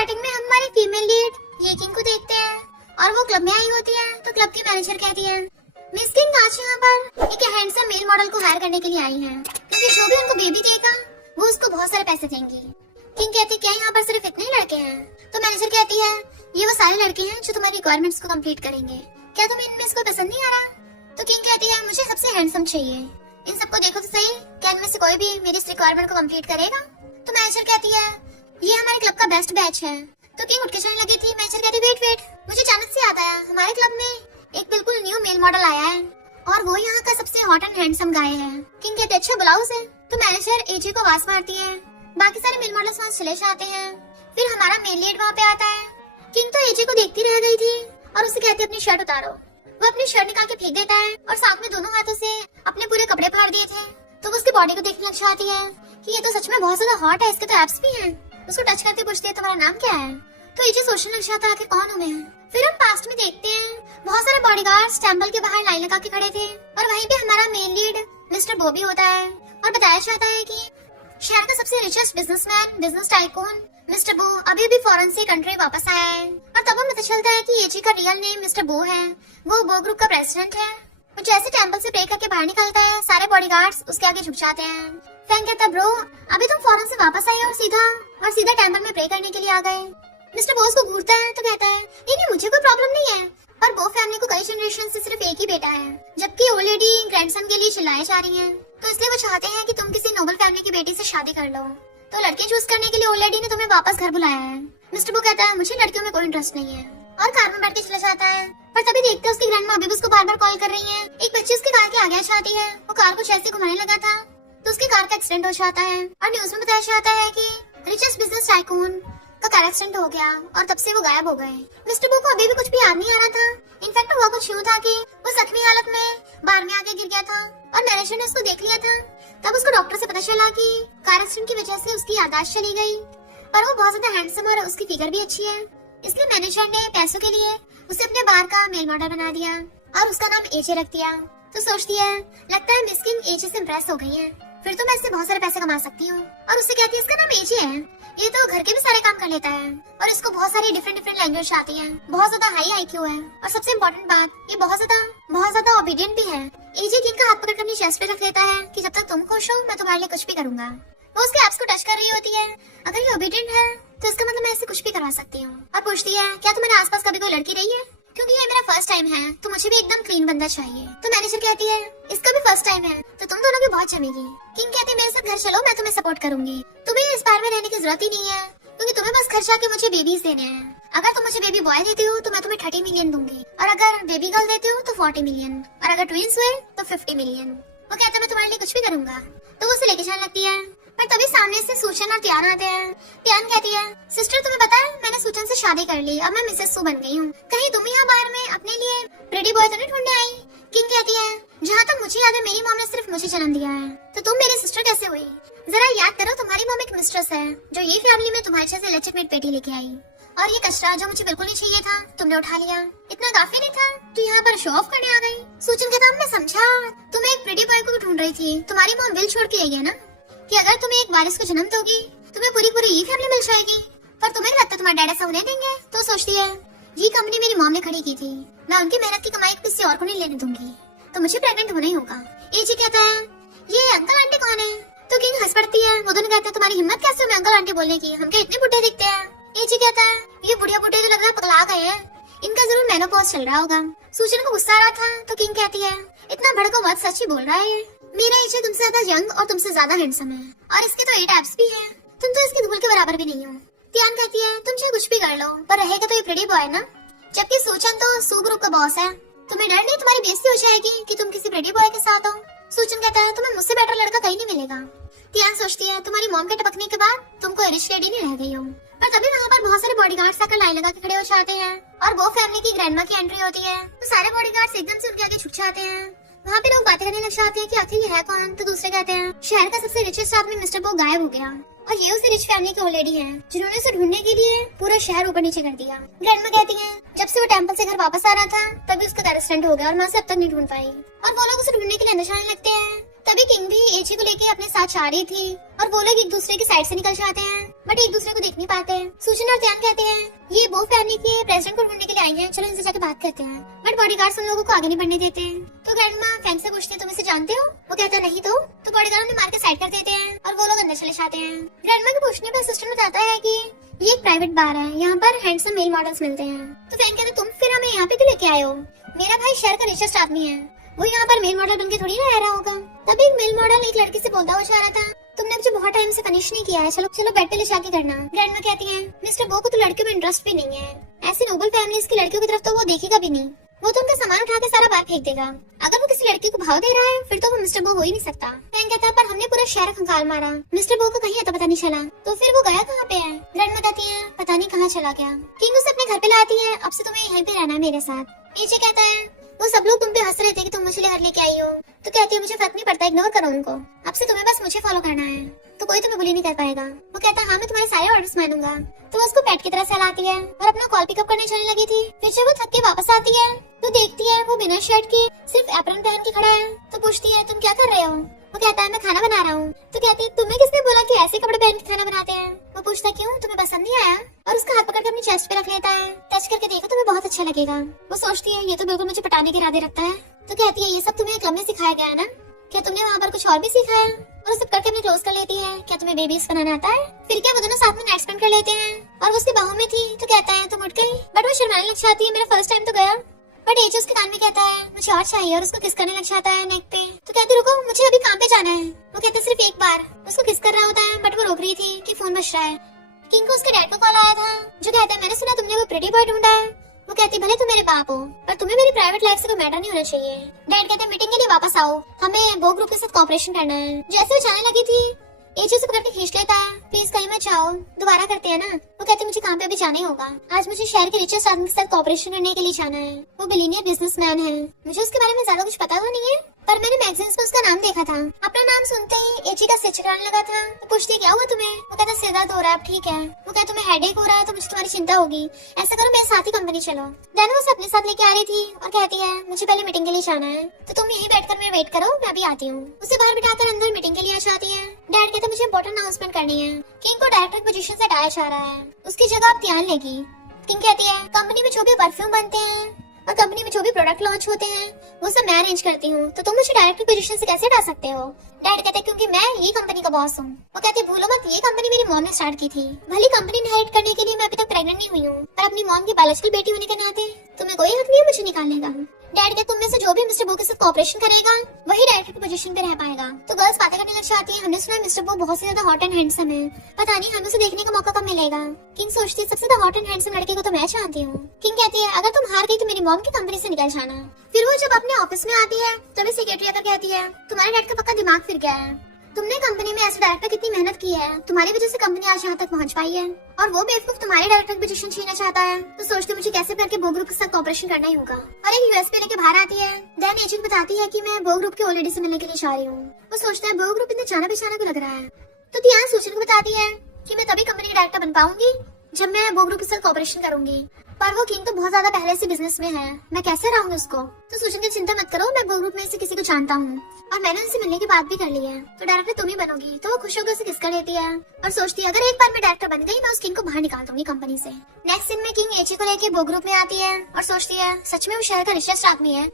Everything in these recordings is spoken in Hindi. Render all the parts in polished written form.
स्टार्टिंग में हमारी फीमेल लीड ये किंग को देखते हैं और वो क्लब में आई होती है तो क्लब की मैनेजर कहती है मिस किंग आज यहाँ पर एक हैंडसम मेल मॉडल को हायर करने के लिए आई हैं क्योंकि जो भी उनको बेबी देगा वो उसको बहुत सारे पैसे देंगी। किंग कहती है क्या यहाँ पर सिर्फ इतने ही लड़के हैं? तो मैनेजर कहती है ये वो सारे लड़के हैं जो तुम्हारी रिक्वायरमेंट्स को कंप्लीट करेंगे, क्या तुम्हें इनमें से कोई पसंद नहीं आ रहा? तो किंग कहती है मुझे सबसे हैंडसम चाहिए, इन सबको देखो तो सही, क्या इनमें से कोई भी मेरी इस रिक्वायरमेंट को कंप्लीट करेगा? तो मैनेजर कहती है ये हमारे क्लब का बेस्ट बैच है। तो किंग उठ के चलने लगी थी, मैनेजर कहती वेट वेट, मुझे अचानक से याद आया हमारे क्लब में एक बिल्कुल न्यू मेल मॉडल आया है और वो यहाँ का सबसे हॉट एंड हैंडसम गाय है। किंग कहते अच्छा बुलाओ उसे। तो मैनेजर एजे को आवाज मारती है, बाकी सारे मेल मॉडल्स वहाँ चले जाते हैं, फिर हमारा मेल लीड वहाँ पे आता है। किंग तो एजे को देखती रह गई थी और उसे कहती अपनी शर्ट उतारो। वो अपनी शर्ट निकाल के फेंक देता है और साथ में दोनों हाथों से अपने पूरे कपड़े फाड़ दिए थे। तो वो उसकी बॉडी को देखने लग जाती है कि ये तो सच में बहुत ज्यादा हॉट है, इसके तो एब्स भी हैं। उसको टच करते पूछती है तुम्हारा नाम क्या है? तो एजे सोचने लग जाता है कि कौन हूँ मैं। फिर हम पास्ट में देखते हैं बहुत सारे बॉडीगार्ड्स टेंपल के बाहर लाइन लगा के खड़े थे और वहीं पे हमारा मेन लीड मिस्टर बॉबी होता है और बताया जाता है कि शहर का सबसे richest businessman, business tycoon mister बो अभी भी फॉरेन से कंट्री वापस आया है। और तब हमें पता चलता है कि एजे का रियल नेम मिस्टर बो है, वो बो ग्रुप का प्रेसिडेंट है। वो जैसे टेंपल से प्रे करके बाहर निकलता है सारे बॉडीगार्ड्स उसके आगे झुक जाते हैं। फैंग कहता है ब्रो अभी तुम फॉरेन से वापस आए और सीधा टेंपल में प्रे करने के लिए आ गए। मिस्टर बोस को घूरता है तो कहता है नहीं मुझे कोई प्रॉब्लम नहीं है, पर बो फैमिली को कई जनरेशन से सिर्फ एक ही बेटा है, जबकि ओल्ड लेडी ग्रैंडसन के लिए चिल्लाई जा रही है, तो इसलिए वो चाहते हैं कि तुम किसी नोबल फैमिली की बेटी से शादी कर लो। तो लड़के चूज करने के लिए ओल्ड लेडी ने तुम्हें वापस घर बुलाया है। मिस्टर बो कहता है मुझे लड़कियों में कोई इंटरेस्ट नहीं है और कार में बैठ के चला जाता है। पर तभी देखते हैं उसकी ग्रैंडमा अभी भी उसको बार बार कॉल कर रही है। एक बच्ची उसकी कार के आगे जाती है, वो कार को ऐसे घुमाने लगा था तो उसकी कार का एक्सीडेंट हो जाता है और न्यूज में बताया जाता है कि रिचेस्ट बिजनेस टाइकून का कार एक्सीडेंट हो गया और तब से वो गायब हो गए। मिस्टर बो को अभी भी कुछ भी याद नहीं आ रहा था। इनफैक्ट हुआ कुछ यूं था कि वो जख्मी हालत में बार में आके गिर गया था और मैनेजर ने उसको देख लिया था। तब उसको डॉक्टर से पता चला कि कार एक्सीडेंट की वजह से उसकी याददाश्त चली गई, पर वो बहुत ज्यादा हैंडसम और उसकी फिगर भी अच्छी है, इसलिए मैनेजर ने पैसों के लिए उसे अपने बार का मेल मॉडल बना दिया और उसका नाम एजे रख दिया। तो सोचती है लगता है मिस किंग एजे से इम्प्रेस हो गई है, फिर तो मैं इससे बहुत सारे पैसे कमा सकती हूँ। और उससे कहती है इसका नाम एजे है, ये तो घर के भी सारे काम कर लेता है और इसको बहुत सारी डिफरेंट लैंग्वेज आती है, बहुत ज्यादा हाई आईक्यू है और सबसे इम्पोर्टेंट बात ये बहुत ज्यादा ओबीडियंट भी है। एजे किंग का हाथ पकड़ कर अपनी चेस्ट पे रख लेता है कि जब तक तुम खुश हो मैं तुम्हारे लिए कुछ भी करूंगा। वो उसके एब्स को टच कर रही होती है, अगर ये ओबीडियंट है तो इसका मतलब मैं इसे कुछ भी करवा सकती हूँ। और पूछती है क्या तुम्हारे आसपास कभी कोई लड़की रही है, क्योंकि ये मेरा फर्स्ट टाइम है तो मुझे भी एकदम क्लीन बंदा चाहिए। तो मैनेजर कहती है इसका भी फर्स्ट टाइम है तो तुम दोनों की बहुत जमेगी। किंग कहती है मेरे साथ घर चलो, मैं तुम्हें सपोर्ट करूंगी, तुम्हें इस बार में रहने की जरूरत ही नहीं है क्योंकि तुम्हें बस खर्चा के मुझे बेबीज देने हैं। अगर तुम मुझे बेबी बॉय देती हो तो मैं तुम्हें 30 मिलियन दूंगी और अगर बेबी गर्ल देती हो तो 40 मिलियन और अगर ट्विंस हुए तो 50 मिलियन। वो कहता है मैं तुम्हारे लिए कुछ भी करूंगा। तो वो उसे लेके जाने लगती है, पर तभी सामने से सूचन और त्यान आते हैं। त्यान कहती है सिस्टर तुम्हें पता है मैंने सूचन से शादी कर ली, अब मैं मिसेस सू बन गई हूँ, कहीं तुम यहाँ बाहर में अपने लिए प्रेटी बॉय तो नहीं ढूंढने आई? किंग कहती है जहाँ तक मुझे याद है मेरी मॉम ने सिर्फ मुझे जन्म दिया है, तो तुम मेरी सिस्टर कैसे हुई? जरा याद करो तुम्हारी मॉम एक मिस्ट्रेस है जो ये फैमिली में तुम्हारे जैसे लेजिटिमेट बेटी लेके आई, और ये कचरा जो मुझे बिल्कुल नहीं चाहिए था तुमने उठा लिया, इतना काफी नहीं था तो यहाँ पर शो ऑफ करने आ गई। सूचन कहता मैं समझा तुम एक प्रेटी बॉय को ढूंढ रही थी, तुम्हारी मॉम विल छोड़ के आई है ना कि अगर तुम एक वारिस को जन्म दोगी तुम्हें पूरी ये फैमिली मिल जाएगी, पर तुम्हें लगता है तुम्हारे डैड ऐसा होने देंगे? तो सोचती है ये कंपनी मेरी मॉम ने खड़ी की थी, मैं उनकी मेहनत की कमाई किसी और को नहीं लेने दूंगी, तो मुझे प्रेग्नेंट होना ही होगा। एजी कहता है ये अंकल आंटी कौन है? तो किंग हंस पड़ती है। वो दोनों कहते हैं तुम्हारी हिम्मत कैसे हुई अंकल आंटी बोलने की, हम क्या इतने बुढ़े दिखते हैं? एजी कहता है ये बुढ़िया बुढ़े तो लग रहा है पगला गए हैं, इनका जरूर मेनोपॉज चल रहा होगा। सूचन को गुस्सा आ रहा था तो किंग कहती है इतना भड़को मत, सच ही बोल रहा है मेरा एजे तुमसे ज्यादा यंग और तुमसे ज्यादा हैंडसम है और इसके तो 8 एब्स भी हैं, तुम तो इसकी धूल के बराबर भी नहीं हो। त्यान कहती है तुम चाहे कुछ भी कर लो पर रहेगा तो ये प्रेटी बॉय ना, जबकि सूचन तो सू ग्रुप का बॉस है, तुम्हें डर नहीं तुम्हारी बेइज्जती हो जाएगी कि तुम किसी प्रेटी बॉय के साथ हो? सूचन कहता है तुम्हें मुझसे बेटर लड़का कहीं नहीं मिलेगा। त्यान सोचती है तुम्हारी मॉम के टपकने के बाद तुम कोई रिच लेडी नहीं रह गई हो। पर तभी वहाँ पर बहुत सारे बॉडीगार्ड्स आकर लाइन लगा के खड़े हो जाते हैं और वो फैमिली की ग्रैंडमा की एंट्री होती है, तो सारे बॉडीगार्ड्स एकदम से उनके आगे झुक जाते हैं। वहाँ पे लोग बातें करने लग जाते हैं कि आखिर ये है कौन? तो दूसरे कहते हैं शहर का सबसे रिचेस्ट आदमी मिस्टर बो गायब हो गया और ये उसी रिच फैमिली की ओल्ड लेडी है जिन्होंने उसे ढूंढने के लिए पूरा शहर ऊपर नीचे कर दिया। ग्रैंडमा कहती है जब से वो टेंपल से घर वापस आ रहा था तभी उसका एक्सीडेंट हो गया और माँ से अब तक नहीं ढूंढ पाई, और वो लोग उसे ढूंढने के लिए अंदर जाने लगते हैं तभी किंग भी एची को लेके अपने साथ जा रही थी और वो लोग एक दूसरे की साइड से निकल जाते हैं बट एक दूसरे को देख नहीं पाते। सुशन और ध्यान कहते हैं ये वो फैमिली के प्रेसिडेंट को ढूंढने के लिए आई हैं, चलो इनसे जाके बात करते हैं। बट बॉडीगार्ड्स उन लोगों को आगे नहीं बढ़ने देते। तो ग्रैंडमा फैंग से पूछती है तुम इसे जानते हो? वो कहता है नहीं। तो बॉडीगार्ड उन्हें मार के साइड कर देते हैं और वो लोग अंदर चले जाते हैं। ग्रैंडमा के पूछने पर सिस्टर बताता है कि ये एक प्राइवेट बार है, यहाँ पर हैंडसम मेल मॉडल्स मिलते हैं। तो फैंग कहते तुम फिर हमें यहाँ पे क्यों लेके आए हो? मेरा भाई शहर का रिचेस्ट आदमी है, वो यहाँ पर मेल मॉडल बनके थोड़ी रह रहा होगा। तभी एक मेल मॉडल एक लड़की से बोलता हुआ जा रहा था तुमने मुझे बहुत टाइम से पनिश नहीं किया है, चलो चलो बेड पे ले जाके करना। ग्रैंडमा कहती है मिस्टर बो को तो लड़कियों में इंटरेस्ट भी नहीं है, ऐसी नोबल फैमिलीज की लड़कियों की तरफ तो वो देखेगा भी नहीं, वो तो उनका सामान उठा के सारा बाहर फेंक देगा। अगर वो किसी लड़की को भाव दे रहा है फिर तो वो मिस्टर बो हो ही नहीं सकता। फैंग कहता है पर हमने पूरा शहर खंगाल मारा, मिस्टर बो को कहीं अता पता नहीं चला, तो फिर वो गया कहाँ पे है? ग्रैंडमा कहती है पता नहीं कहाँ चला गया। किंग उसे अपने घर पे लाती है, अब से तुम्हें यहीं पे रहना है मेरे साथ। एजे कहता है वो सब लोग तुम पे हंस रहे थे कि तुम मुझे घर लेके आई हो, तो कहती है मुझे फर्क नहीं पड़ता, इग्नोर करो उनको, अब से तुम्हें बस मुझे फॉलो करना है, तो कोई तुम्हें बुली नहीं कर पाएगा। वो कहता है हाँ मैं तुम्हारे सारे ऑर्डर्स मानूंगा। तो वो उसको पेट की तरह सहलाती है और अपना कॉल पिकअप करने चलने लगी थी। फिर जब वो थक के वापस आती है तो देखती है वो बिना शर्ट के सिर्फ एप्रन पहन के खड़ा है। तो पूछती है तुम क्या कर रहे हो? वो कहता है मैं खाना बना रहा हूँ। तो कहती है तुम्हें किसने बोला कि ऐसे कपड़े पहन के खाना बनाते हैं? वो पूछता है क्यों, तुम्हें पसंद नहीं आया? और उसका हाथ पकड़ के अपनी चेस्ट पे रख लेता है, टच करके देखो तुम्हें बहुत अच्छा लगेगा। वो सोचती है ये तो बिल्कुल मुझे पटाने के इरादे रखता है। तो कहती है ये सब तुम्हें क्लब में सिखाया गया है ना, क्या तुमने वहाँ पर कुछ और भी सीखा है? और सब करके अपने क्लोज कर लेती है, क्या तुम्हें बेबीज बनाना आता है? फिर क्या वो दोनों साथ में नाइट स्पेंड कर लेते हैं और वो उसकी बाहों में थी। तो कहता है तुम उठ गई, बट वो शर्माने लग जाती है, मेरा फर्स्ट टाइम तो गया। बट एजे उसके कान में कहता है मुझे और चाहिए और उसको किस करने लग जाता है नेक पे। तो कहती रुको मुझे अभी काम पे जाना है। वो कहते सिर्फ एक बार, उसको किस कर रहा होता है बट वो रोक रही थी कि फोन बज रहा है। किंग को उसके डैड का कॉल आया था जो कहता है मैंने सुना तुमने वो प्रिटी बॉय ढूंढा है। वो कहती भले तुम मेरे बाप हो पर तुम्हें मेरी प्राइवेट लाइफ से कोई मैटर नहीं होना चाहिए। डैड कहते मीटिंग के लिए वापस आओ, हमें वो ग्रुप के साथ कॉपरेशन करना है। जैसे वो जाने लगी थी एजे उसे पकड़ के खींच लेता है, प्लीज कहीं मत जाओ, दोबारा करते हैं ना। वो कहते मुझे काम पे अभी जाना ही होगा, आज मुझे शहर के रिचेस्ट आदमी के साथ कॉपरेशन करने के लिए जाना है। वो बिलियनियर बिजनेसमैन है, मुझे उसके बारे में ज्यादा कुछ पता तो नहीं है पर मैंने मैगजीन्स में उसका नाम देखा था। अपना नाम सुनते ही एजी का सिर चकराने लगा था। तो पूछती क्या हुआ तुम्हें? वो कहता सिर दर्द हो रहा है, अब ठीक है। वो कहता तुम्हें हेडेक हो रहा है तो मुझे तुम्हारी चिंता होगी, ऐसा करो मेरे साथ ही कंपनी चलो। देन वो उसे अपने साथ लेके आ रही थी और कहती है मुझे पहले मीटिंग के लिए जाना है, तो तुम यहीं बैठकर मेरा वेट करो, मैं अभी आती हूँ। उसे बाहर बिठाकर अंदर मीटिंग के लिए आ जाती है। डैड कहता मुझे इंपॉर्टेंट अनाउंसमेंट करनी है, किंग को डायरेक्टर पोजीशन से हटाया जा रहा है, उसकी जगह आप ध्यान लेगी। किंग कहती है कंपनी में जो भी परफ्यूम बनते हैं और कंपनी में जो भी प्रोडक्ट लॉन्च होते हैं वो सब मैं अरेंज करती हूँ, तो तुम मुझे डायरेक्टर पोजीशन से कैसे हटा सकते हो? डैड कहते क्योंकि मैं ये कंपनी का बॉस हूँ। वो कहते भूलो मत ये कंपनी मेरी मॉम ने स्टार्ट की थी, भली कंपनी इनहेरिट करने के लिए मैं अभी तक प्रेग्नेंट नहीं हुई हूँ पर अपनी मॉम की बायोलॉजिकल बेटी होने के नाते तुम्हें कोई हक नहीं है मुझे निकालने का। डैड कहते तुम में से जो भी मिस्टर बो के साथ कॉपरेशन करेगा वही डायरेक्टर की पोजीशन पे रह पाएगा। तो गर्ल्स बातें करने लग जाती है, हमने सुना मिस्टर बो बहुत ही ज्यादा हॉट एंड हैंडसम है, पता नहीं हमें उसे देखने का मौका कब मिलेगा। किंग सोचती है सबसे ज्यादा हॉट एंड हैंडसम लड़के को तो मैं चाहती हूँ। किंग कहती है अगर तुम हार गई तो मेरी मॉम की कंपनी से निकल जाना। फिर वो जब अपने ऑफिस में आती है तभी सेक्रेटरी आकर कहती है तुम्हारे डैड का पक्का दिमाग फिर गया है, तुमने कंपनी में ऐसे डायरेक्टर कितनी मेहनत की है, तुम्हारी वजह से कंपनी आज यहाँ तक पहुँच पाई है और वो बेवकूफ तुम्हारे डायरेक्टर की पोजीशन छीनना चाहता है। तो सोचते मुझे कैसे करके बो ग्रुप के साथ कॉपरेशन करना ही होगा। और एक यूएस पे लेके बाहर आती है। देन एजेंट बताती है कि मैं बो ग्रुप के ओल्ड लेडी से मिलने के लिए जा रही हूँ। वो सोचता है बो ग्रुप इतना जाना पहचाना को लग रहा है। तो ध्यान सूचन को बताती है कि मैं तभी कंपनी का डायरेक्टर बन पाऊंगी जब मैं बो ग्रुप के साथ कॉपरेशन करूंगी, पर वो किंग तो बहुत ज्यादा पहले से बिजनेस में है, मैं कैसे रहूंगी उसको। तो सूचन की चिंता मत करो, मैं बो ग्रुप में से किसी को जानता हूँ और मैंने उनसे मिलने की बात भी कर ली है, तो डायरेक्टर तुम ही बनोगी। तो वो खुश होकर उसे किस कर लेती है और सोचती है अगर एक बार मैं डायरेक्टर बन गई मैं उस किंग को बाहर निकाल दूंगी कंपनी से। नेक्स्ट दिन में किंग एची को लेके बो ग्रुप में आती है और सोचती है सच में वो शहर का रिचेस्ट आदमी है,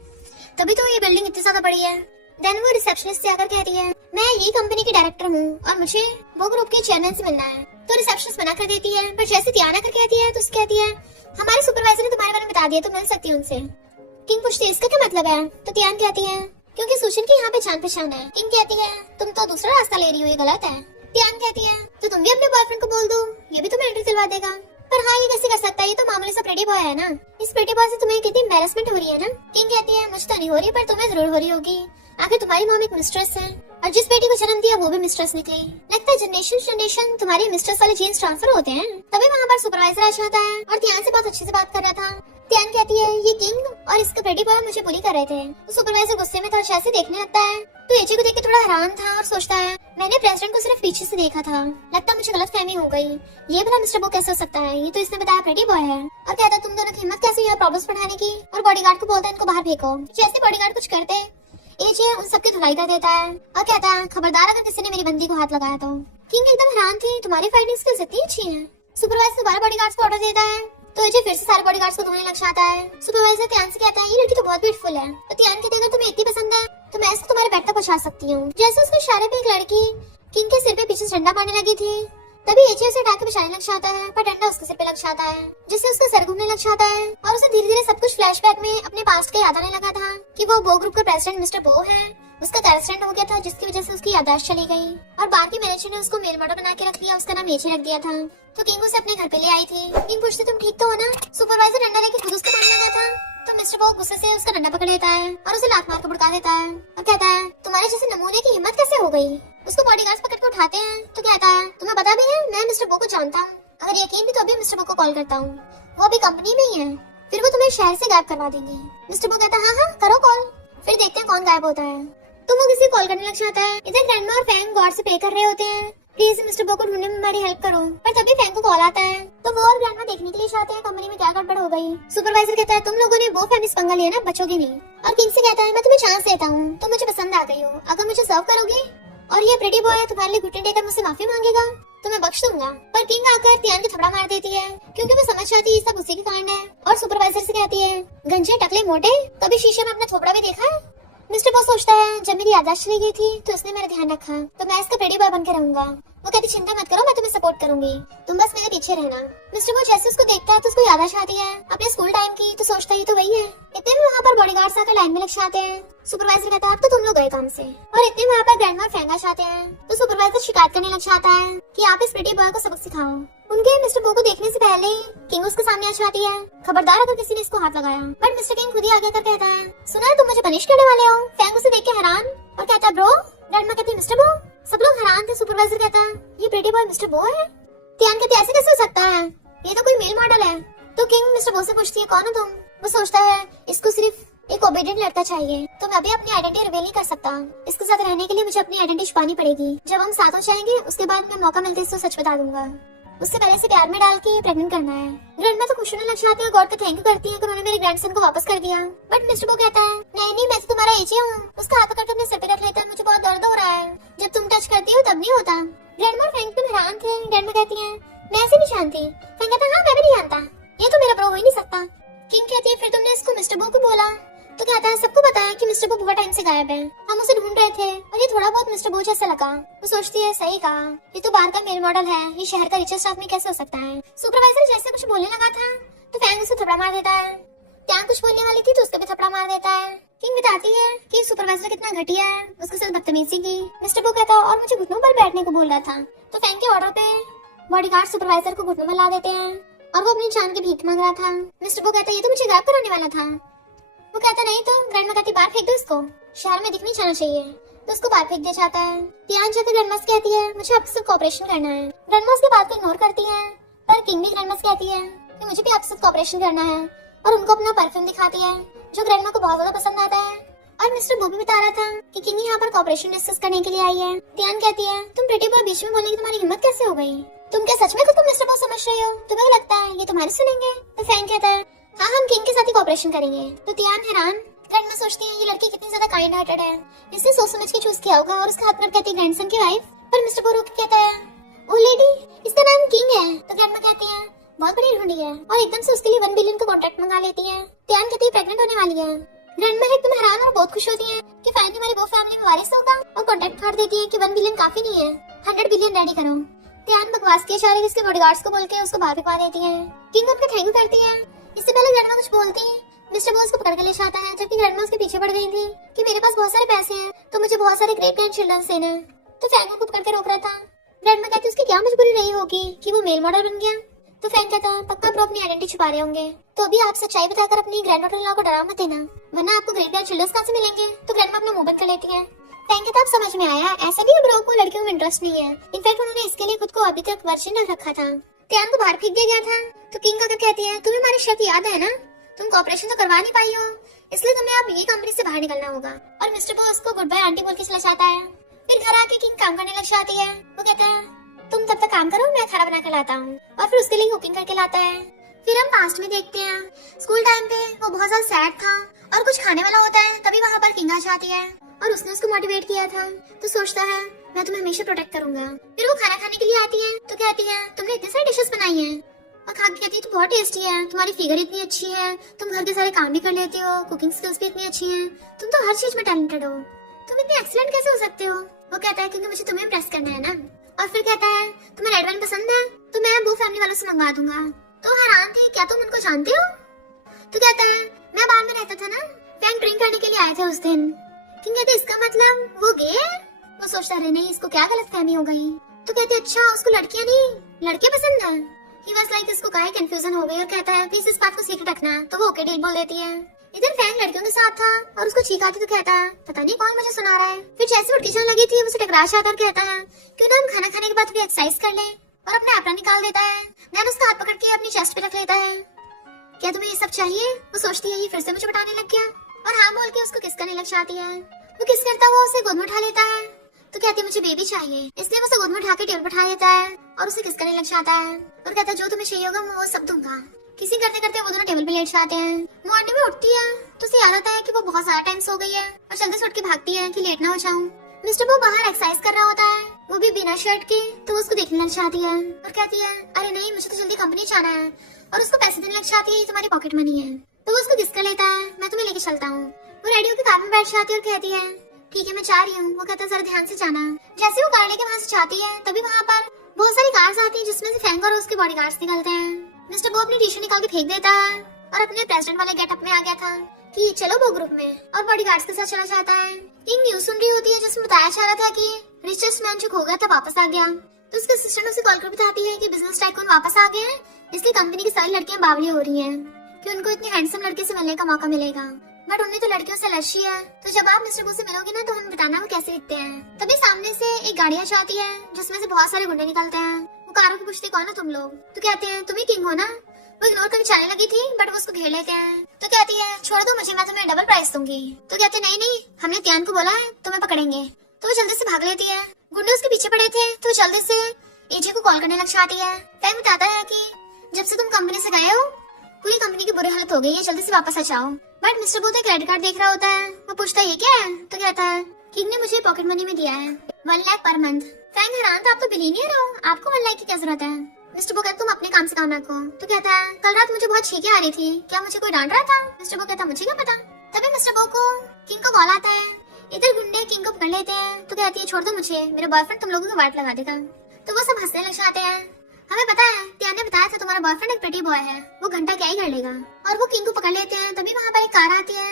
तभी तो ये बिल्डिंग इतनी ज्यादा बड़ी है। देन वो रिसेप्शनिस्ट से आकर कहती है मैं ये कंपनी की डायरेक्टर हूँ और मुझे वो ग्रुप के चेयरमैन से मिलना है। तो रिसेप्शनिस्ट मना कर देती है, पर जैसे तियाना कर कहती है तो उसकी कहती है हमारे सुपरवाइजर ने तुम्हारे बारे में बता दिया, तो मिल सकती है उनसे। किंग पूछती है इसका क्या मतलब है? तो तियान कहती है क्योंकि सुशन की यहाँ पे जान पहचान है। किंग कहती है तुम तो दूसरा रास्ता ले रही हो, ये गलत है। तियान कहती है तो तुम भी अपने बॉयफ्रेंड को बोल दो, ये भी तुम्हें एंट्री दिलवा देगा। पर हाँ ये कैसे कर सकता है, ये तो मामूली सा प्रेटी बॉय है ना, इस प्रेटी बॉय से तुम्हें कितनी एम्बैरेसमेंट हो रही है ना। किंग कहती है मुझे तो नहीं हो रही पर तुम्हें जरूर हो रही होगी, आखिर तुम्हारी मॉम एक मिस्ट्रेस है और जिस बेटी को जन्म दिया वो भी मिस्ट्रेस निकली। लगता है जनरेशन तुम्हारी मिस्ट्रेस वाले जीन्स ट्रांसफर होते हैं। तभी वहाँ पर सुपरवाइजर आ जाता है और ध्यान से बहुत अच्छे से बात कर रहा था। ध्यान कहती है ये किंग और इसका प्रेटी बॉय मुझे बुली कर रहे थे। तो सुपरवाइजर गुस्से में था, जैसे देखने लगता है तो एजी को देख के थोड़ा हैरान था और सोचता है मैंने प्रेसिडेंट को सिर्फ पीछे से देखा था, लगता मुझे गलतफहमी हो गई, ये भला मिस्टर बो कैसे हो सकता है, ये तो इसने बताया प्रेटी बॉय है। और कहता तुम दोनों की हिम्मत कैसे हुई प्रॉब्लम्स बढ़ाने की, और बॉडीगार्ड को बोलता है इनको बाहर फेंको। जैसे बॉडीगार्ड कुछ करते एजे उन सबकी धुलाई कर देता है और कहता है खबरदार अगर किसी ने मेरी बंदी को हाथ लगाया तो। किंग एकदम हैरान थी, तुम्हारी फाइटिंग स्किल्स इतनी अच्छी है। सुपरवाइजर दोबारा बॉडीगार्ड्स को ऑर्डर देता है तो एजे फिर से सारे बॉडीगार्ड्स को ढूंढने लग जाता है। सुपरवाइजर त्यान से कहता है ये लड़की तो बहुत ब्यूटीफुल है। तो त्यान कहते हैं अगर तुम्हें इतनी पसंद है तो मैं इसको तुम्हारे बेड तक पहुंचा सकती हूँ। जैसे उसके इशारे पे एक लड़की किंग के सिर पे पीछे से डंडा मारने लगी थी, तभी एजे उसे उठा के बचाने लग जाता है, पर डंडा उसके सिर पे लग जाता है जिससे उसका सर घूमने लग जाता है और उसे धीरे धीरे सब कुछ फ्लैशबैक में अपने पास्ट का याद आने लगा था कि वो बो ग्रुप का प्रेसिडेंट मिस्टर बो है। उसका एक्सीडेंट हो गया था जिसकी वजह से उसकी याददाश्त चली गई और बाद के मैनेजर ने उसको मेल मॉडल बना के रख लिया, उसका नाम एजे रख दिया था। तो किंग उसे अपने घर पे ले आई थी। किंग पूछती तुम ठीक तो हो ना? सुपरवाइजर डंडा लेके खुद उसको मारने लगा था तो मिस्टर बो गुस्से से उसका डंडा पकड़ लेता है और उसे लात मार कर भड़का देता है और कहता है तुम्हारे जैसे नमूने की हिम्मत कैसे हो गई? उसको बॉडीगार्ड्स पकड़ के उठाते हैं तो कहता है तुम्हें पता भी है मैं मिस्टर बो को जानता हूँ, अगर यकीन भी तो अभी मिस्टर बो को कॉल करता हूँ, वो अभी कंपनी में ही है, फिर वो तुम्हें शहर से गायब करवा देंगे। मिस्टर बो कहता है हाँ करो कॉल, फिर देखते हैं कौन गायब होता है। तो वो किसी कॉल करने लग जाता है। इधर ग्रैंडमा और फैंग गॉड से प्रे कर रहे होते हैं प्लीज मिस्टर बो को ढूंढने में हमारी हेल्प करो, पर तभी फैंग को कॉल आता है तो वो और ग्रैंडमा देखने के लिए जाते हैं कंपनी में क्या गड़बड़ हो गई। सुपरवाइजर कहता है तुम लोगों ने वो फैमिली पंगा लिया ना, बचोगे नहीं। और किंग से कहता है मैं तुम्हें चांस देता हूँ, तुम मुझे पसंद आ गई हो, अगर मुझे सर्व करोगे और ये प्रेटी बॉय तुम्हारे लिए घुटने टेकर मुझसे माफी मांगेगा तो मैं बख्श दूंगा। पर किंग आकर त्यान को थपड़ा मार देती है क्योंकि वो समझ जाती है सब उसी की कांड है और सुपरवाइजर से कहती है गंजे टकले मोटे कभी शीशे में अपना थोपड़ा भी देखा है? मिस्टर बॉस सोचता है जब मेरी याददाश्त चली गई थी तो उसने मेरा ध्यान रखा तो मैं इसका प्रेटी बॉय बनकर रहूंगा। वो कहती चिंता मत करो मैं तुम्हें सपोर्ट करूंगी, तुम बस मेरे पीछे रहना। मिस्टर बॉस जैसे उसको देखता है तो उसको याददाश्त आती है अपने स्कूल टाइम की तो सोचता है ये तो वही है। इतने में वहाँ पर बॉडीगार्ड्स आकर लाइन में लग जाते हैं। सुपरवाइजर कहता है अब तो तुम लोग गए काम से और इतने वहाँ पर ग्रैंडमा और फैंग आ जाते हैं तो सुपरवाइजर शिकायत करने लग जाता है कि आप इस प्रेटी बॉय को सबक सिखाओ। उनके मिस्टर बो को देखने से पहले ही किंग उसके सामने आ जाती है, खबरदार अगर किसी ने इसको हाथ लगाया। बट मिस्टर किंग खुद ही आगे कर कहता है सुना है तुम मुझे पनिश करने वाले हो। फैंग उसे देख के हैरान और कहता है ब्रो। ग्रैंडमा कहती है मिस्टर बो। सब लोग हैरान थे। सुपरवाइजर कहता है ये प्रेटी बॉय मिस्टर बो है? त्यान कहती है ऐसे कैसे हो सकता है, ये तो कोई मेल मॉडल है। तो किंग मिस्टर बो से पूछती है कौन हो तुम? वो सोचता है इसको सिर्फ एक ओबीडिएंट लड़का चाहिए तो मैं अभी अपनी आइडेंटिटी रिवील नहीं कर सकता, इसके साथ रहने के लिए मुझे अपनी आइडेंटिटी छुपानी पड़ेगी। जब हम साथ हो जाएंगे उसके बाद मैं मौका मिलते तो सच बता दूंगा। उससे पहले से प्यार में डाल के प्रेग्नेंट करना है। ग्रैंडमा तो खुश होने लग जाती है, गॉड का थैंक यू करती है कि उन्होंने मेरे ग्रैंडसन को वापस कर दिया। बट मिस्टर बो कहता है नहीं नहीं मैं तो तुम्हारा एजे हूँ। उसका हाथ पकड़ के अपने सर पे रख लेता है, मुझे बहुत दर्द हो रहा है, जब तुम टच करती हो तब नहीं होता। ग्रैंडमा और फ्रैंक तुम हैरान थे। ग्रैंडमा कहती है मैं ऐसे नहीं जानती। फ्रैंक कहता है हाँ मैं भी नहीं जानता, ये तो मेरा ब्रो हो ही नहीं सकता। किंग कहती है फिर तुमने इसको मिस्टर बो को बोला? तो कहता है सबको पता है कि मिस्टर बो बहुत टाइम से गायब है, हम उसे ढूंढ रहे थे और ये थोड़ा बहुत मिस्टर बो जैसा लगा। वो सोचती है सही कहा, ये तो बाहर का मेल मॉडल है, ये शहर का रिचेस्ट आदमी कैसे हो सकता है। सुपरवाइजर जैसे कुछ बोलने लगा था तो फैंग उसे थपड़ा मार देता है। त्यान कुछ बोलने वाली थी तो उसको भी थपड़ा मार देता है। किंग बताती है कि सुपरवाइजर कितना घटिया है, उसके साथ बदतमीजी की। मिस्टर बो कहता है और मुझे घुटनों पर बैठने को बोल रहा था। तो फैंग के ऑर्डर पे बॉडीगार्ड सुपरवाइजर को घुटनों में ला देते हैं और वो अपनी जान की भीख मांग रहा था। मिस्टर बो कहता है ये तो मुझे गायब कराने वाला था। वो कहता नहीं तो ग्रैंडमा कहती बाहर फेंक दो इसको, शहर में दिख नहीं जाना चाहिए। तो उसको बाहर फेंक दिया जाता है। त्यान जाकर ग्रैंडमा से कहती है मुझे आपसे सिर्फ कोऑपरेशन करना है। ग्रैंडमा उसके बात को इग्नोर करती है पर किंग भी ग्रैंडमा से कहती है कि मुझे भी आपसे कोऑपरेशन करना है और उनको अपना परफ्यूम दिखाती है जो ग्रैंडमा को बहुत ज्यादा पसंद आता है। और मिस्टर बो भी बता रहा था कि किंग यहाँ पर कोऑपरेशन डिस्कस करने के लिए आई है। त्यान कहती है तुम प्रेटी बॉय बीच में बोलने की तुम्हारी हिम्मत कैसे हो गई? तुम क्या सच में खुद को मिस्टर बो समझ रहे हो? तुम्हें लगता है ये तुम्हारी सुनेंगे? तो फैंग कहता है हाँ हम किंग के साथ ही कोऑपरेशन करेंगे। तो त्यान हैरान। ग्रैंडमा सोचती है ये लड़की कितनी ज्यादा काइंड हार्टेड है, इसने सोच समझ के चूज किया होगा और उसका हाथ में कहती है ग्रैंडसन की वाइफ। पर मिस्टर बो रोक के कहता है ओ लेडी इसका नाम किंग है। तो ग्रैंडमा कहती है बहुत बड़ी ढूंढी है और एकदम से उसके लिए 1 बिलियन का कॉन्ट्रैक्ट मंगा लेती है। त्यान कहती है प्रेग्नेंट होने वाली है। ग्रैंडमा एकदम हैरान और बहुत खुश होती है कि फाइनली हमारी वो फैमिली में वारिस होगा और कॉन्ट्रैक्ट फाड़ देती है कि 1 बिलियन काफी नहीं है, 100 बिलियन रेडी करो। त्यान बकवास के इशारे इसके बॉडीगार्ड्स को बोल के उसको बाहर भिजवा देती है। किंग उनका थैंक यू करती है। इससे पहले ग्रैंडमा कुछ बोलती मिस्टर बो उसको पकड़ के ले जाता है जबकि ग्रैंडमा उसके पीछे पड़ गई थी कि मेरे पास बहुत सारे पैसे हैं तो मुझे बहुत सारे ग्रेट ग्रैंड चिल्ड्रन देने। तो फैंग को पकड़ के रोक रहा था। ग्रैंडमा कहती उसकी क्या मजबूरी रही होगी कि वो मेल मॉडल बन गया। तो फैंग कहता है पक्का ब्रो अपनी आइडेंटिटी छुपा रहे होंगे, तो अभी आप सच्चाई बताकर अपनी ग्रैंड डॉटर लॉ को डरा मत देना वरना आपको ग्रेट ग्रैंड चिल्ड्रन कहां से मिलेंगे। तो ग्रैंडमा अपना मुंह बंद कर लेती है। फैंग कहता अब समझ में आया ऐसा भी ब्रो को लड़कियों में इंटरेस्ट नहीं है, इनफैक्ट उन्होंने इसके लिए खुद को अभी तक वर्जिन रखा था। त्यान को बाहर फेंक दिया गया था। तो किंग आकर कहती है तुम्हें हमारी शर्त याद है ना, तुम कोऑपरेशन तो करवा नहीं पाई हो इसलिए तुम्हें अब ये कंपनी से बाहर निकलना होगा। और मिस्टर बो उसको गुड बाय आंटी बोल के चला जाता है। फिर घर आके किंग काम करने लग जाती है। वो कहता है तुम तब तक काम करो मैं खाना बना कर लाता हूँ और फिर उसके लिए कुकिंग करके लाता है। फिर हम पास्ट में देखते हैं स्कूल टाइम पे वो बहुत ज्यादा सैड था और कुछ खाने वाला होता है तभी वहाँ पर किंग आ जाती है और उसने उसको मोटिवेट किया था, तो सोचता है मैं तुम्हें हमेशा प्रोटेक्ट करूंगा। फिर वो खाना खाने के लिए आती है तो कहती है तुमने इतने सारे डिशेस बनाई हैं, और खा के कहती है तो बहुत टेस्टी है, तुम्हारी फिगर इतनी अच्छी है, तुम घर के सारे काम भी कर लेते हो, कुकिंग स्किल्स भी इतनी अच्छी हैं, तुम तो हर चीज में टैलेंटेड हो, तुम इतने एक्सीलेंट कैसे हो सकते हो। वो कहता है क्योंकि मुझे तुम्हें इम्प्रेस करना है ना। और फिर कहता है तुम्हें रेड वाइन पसंद है तो मैं वो फैमिली वालों से मंगवा दूंगा। तो हैरान थे क्या तुम उनको जानते हो। तो कहता है मैं बार में रहता था ना, फैंग ड्रिंक करने के लिए आए थे उस दिन। किंग कहते इसका मतलब वो गे है। वो सोचता रहे नहीं इसको क्या गलत फहमी हो गई। तो कहते अच्छा उसको लड़कियां नहीं लड़के पसंद है। ही वाज लाइक इसको काहे कंफ्यूजन हो गई और कहता है प्लीज इस बात को सीक्रेट रखना। तो वो ओके डील बोल देती है। इधर फैंग लड़कियों के साथ था और उसको चीख आती तो कहता है पता नहीं कौन मुझे सुना रहा है। फिर जैसे वो किचन लगी थी उसे टकराश आकर कहता है क्यों ना हम खाना खाने के बाद थोड़ी एक्सरसाइज कर लें, और अपने एप्रन निकाल देता है। नैन उसका हाथ पकड़ के अपनी चेस्ट पे रख लेता है। क्या तुम्हें ये सब चाहिए। वो सोचती है ये फिर से मुझे बताने लग गया, और हाँ बोल के उसको किस करने लग जाती है। वो किस करता हुआ उसे गोद में उठा लेता है। तो कहती है मुझे बेबी चाहिए, इसलिए वो उसे गोद में उठा के टेबल पर उठा लेता है और उसे किस करने लग जाता है और कहता है जो तुम्हें चाहिए होगा मैं वो सब दूंगा। किसी करते करते वो दोनों टेबल पे लेट जाते हैं। मॉर्निंग में उठती है तो उसे याद आता है कि वो बहुत सारा टाइम सो गई है और जल्दी से उठ के भागती है कि लेट ना हो जाऊं। मिस्टर वो बाहर एक्सरसाइज कर रहा होता है, वो भी बिना शर्ट के। तो वो उसको देखने लग जाती है और कहती है अरे नहीं मुझे तो जल्दी कंपनी जाना है, और उसको पैसे देने लग जाती है ये तुम्हारी पॉकेट मनी है। तो वो उसको किस कर लेता है मैं तुम्हें लेके चलता हूँ। वो रेडियो के कार में बैठ जाती है और कहती है ठीक है मैं जा रही हूँ। वो कहता है जरा ध्यान से जाना। जैसे वो कार लेके वहाँ से जाती है तभी वहाँ पर बहुत सारी कार्स आती है जिसमें से फैंग और उसके बॉडीगार्ड्स निकलते हैं। मिस्टर बो अपनी टी शर्ट निकाल के फेंक देता है और अपने प्रेसिडेंट वाले गेटअप में आ गया था कि चलो वो ग्रुप में, और बॉडीगार्ड्स के साथ चला जाता है। किंग न्यूज सुन रही होती है जिसमें बताया जा रहा था कि रिचेस्ट मैन जो खो गया था वापस आ गया। तो उसके असिस्टेंट उसे कॉल कर बताती है कि बिजनेस टाइकून वापस आ गए हैं, इसलिए कंपनी की सारी लड़कियां बावली हो रही हैं कि उनको इतने हैंडसम लड़के से मिलने का मौका मिलेगा, बट उन्हें तो लड़कियों से लशी है। तो जब आप मिस्टर बो से मिलोगे ना तो हमें बताना वो कैसे दिखते हैं। तभी सामने से एक गाड़ी आ जाती है जिसमें से बहुत सारे गुंडे निकलते हैं। वो कारों की पूछते कौन हो तुम लोग। तो कहते हैं तुम ही किंग हो ना। वो इग्नोर करके चलने लगी थी बट वो उसको घेर लेते हैं। तो कहती है छोड़ दो मुझे, मैं तुम्हें डबल प्राइस दूंगी। तो कहते नहीं नहीं हमने त्यान को बोला है तुम्हें पकड़ेंगे। तो वो जल्दी से भाग लेती है। गुंडे उसके पीछे पड़े थे तो जल्दी से एजे को कॉल करने लग जाती है। फैंग बताता है कि जब से तुम कंपनी से गए हो पूरी कंपनी की बुरी हालत हो गई है, जल्दी से वापस आ जाओ। बट मिस्टर बो तो क्रेडिट कार्ड देख रहा होता है। वो पूछता है ये क्या है। तो कहता है किंग ने मुझे पॉकेट मनी में दिया है 1 लाख पर मंथ। फैंग हैरान था आप तो बिलीनियर हो, आपको 1 लाख की क्या जरूरत है। मिस्टर बो कहता तुम अपने काम से काम रखो। तो कहता है कल रात मुझे बहुत छींकें आ रही थी, क्या मुझे कोई डांट रहा था। मिस्टर बो कहता मुझे क्या पता। तभी मिस्टर बो को किंग का कॉल आता है। इधर गुंडे किंग को पकड़ लेते हैं। तो कहती है छोड़ दो मुझे, मेरा बॉयफ्रेंड तुम लोगों को वाट लगा देगा। तो वो सब हंसने लग जाते हैं। हमें पता है त्यान ने बताया था तुम्हारा बॉयफ्रेंड एक प्रेटी बॉय है, वो घंटा क्या ही कर लेगा। और वो किंग को पकड़ लेते हैं। तभी वहाँ पर एक कार आती है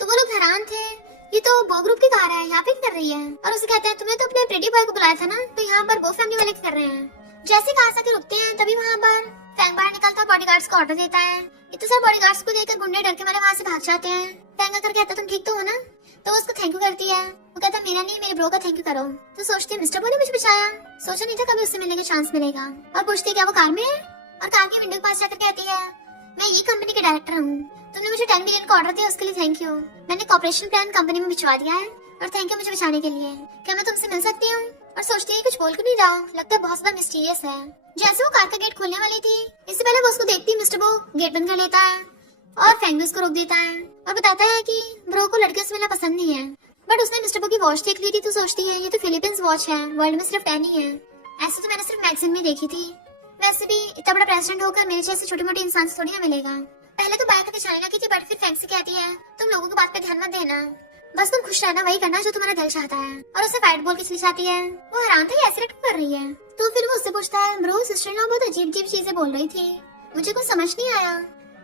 तो वो लोग हैरान थे ये तो बो ग्रुप की कार है, यहाँ पे कर रही है। और उसे कहता है तुमने तो अपने प्रेटी बॉय को बुलाया था ना, तो यहाँ पर बो फैमिली वाले कर रहे हैं। जैसे कार से रुकते हैं तभी वहाँ पर फैंग बाहर निकलता है, बॉडीगार्ड्स को ऑर्डर देता है। इतने सारे बॉडीगार्ड्स को देखकर गुंडे डर के मारे वहाँ से भाग जाते हैं। फैंग आकर कहता तुम ठीक तो हो ना। तो वो उसको थैंक यू करती है। वो कहता मेरा नहीं मेरे ब्रो का थैंक यू करो। तो सोचती है मिस्टर बो ने मुझे बचाया, सोचा नहीं था कभी उससे मिलने का चांस मिलेगा। और पूछती है क्या वो कार में है। और कार के विंडो के पास जाकर कहती है मैं ये कंपनी के डायरेक्टर हूँ, तुमने मुझे 10 मिलियन का ऑर्डर दिया उसके लिए थैंक यू। मैंने कॉर्पोरेशन प्लान कंपनी में भिजवा दिया है और थैंक यू मुझे बचाने के लिए। क्या मैं तुमसे मिल सकती हूँ। और सोचती है कुछ बोल क्यों नहीं रहा, लगता है बहुत ज्यादा मिस्टीरियस है। जैसे वो कार का गेट खोलने वाली थी इससे पहले वो उसको देखती है मिस्टर बो गेट बंद कर लेता है और फैंग उसको रोक देता है और बताता है कि ब्रो को लड़कियों से मिलना पसंद नहीं है। बट उसने मिस्टर बो की वॉच देख ली थी तो सोचती है ये तो फिलीपींस वॉच है, वर्ल्ड में सिर्फ 10 ही है। ऐसे तो मैंने सिर्फ मैगजीन में देखी थी, वैसे भी इतना बड़ा प्रेसिडेंट होकर मेरे जैसे छोटे मोटे इंसान से थोड़ी ना मिलेगा। पहले तो बाइक करके चलने लगी थी बट फिर फैंग से कहती है तुम लोगों की बात पे ध्यान मत देना, बस तुम खुश रहना, वही करना जो तुम्हारा दिल चाहता है। और उसे फाइट बोल के चली जाती है। वो हैरान था ये ऐसे रिएक्ट कर रही है। तो फिर वो उससे पूछता है ब्रो सिस्टर इन लॉ बहुत अजीब अजीब चीजें बोल रही थी, मुझे कुछ समझ नहीं आया।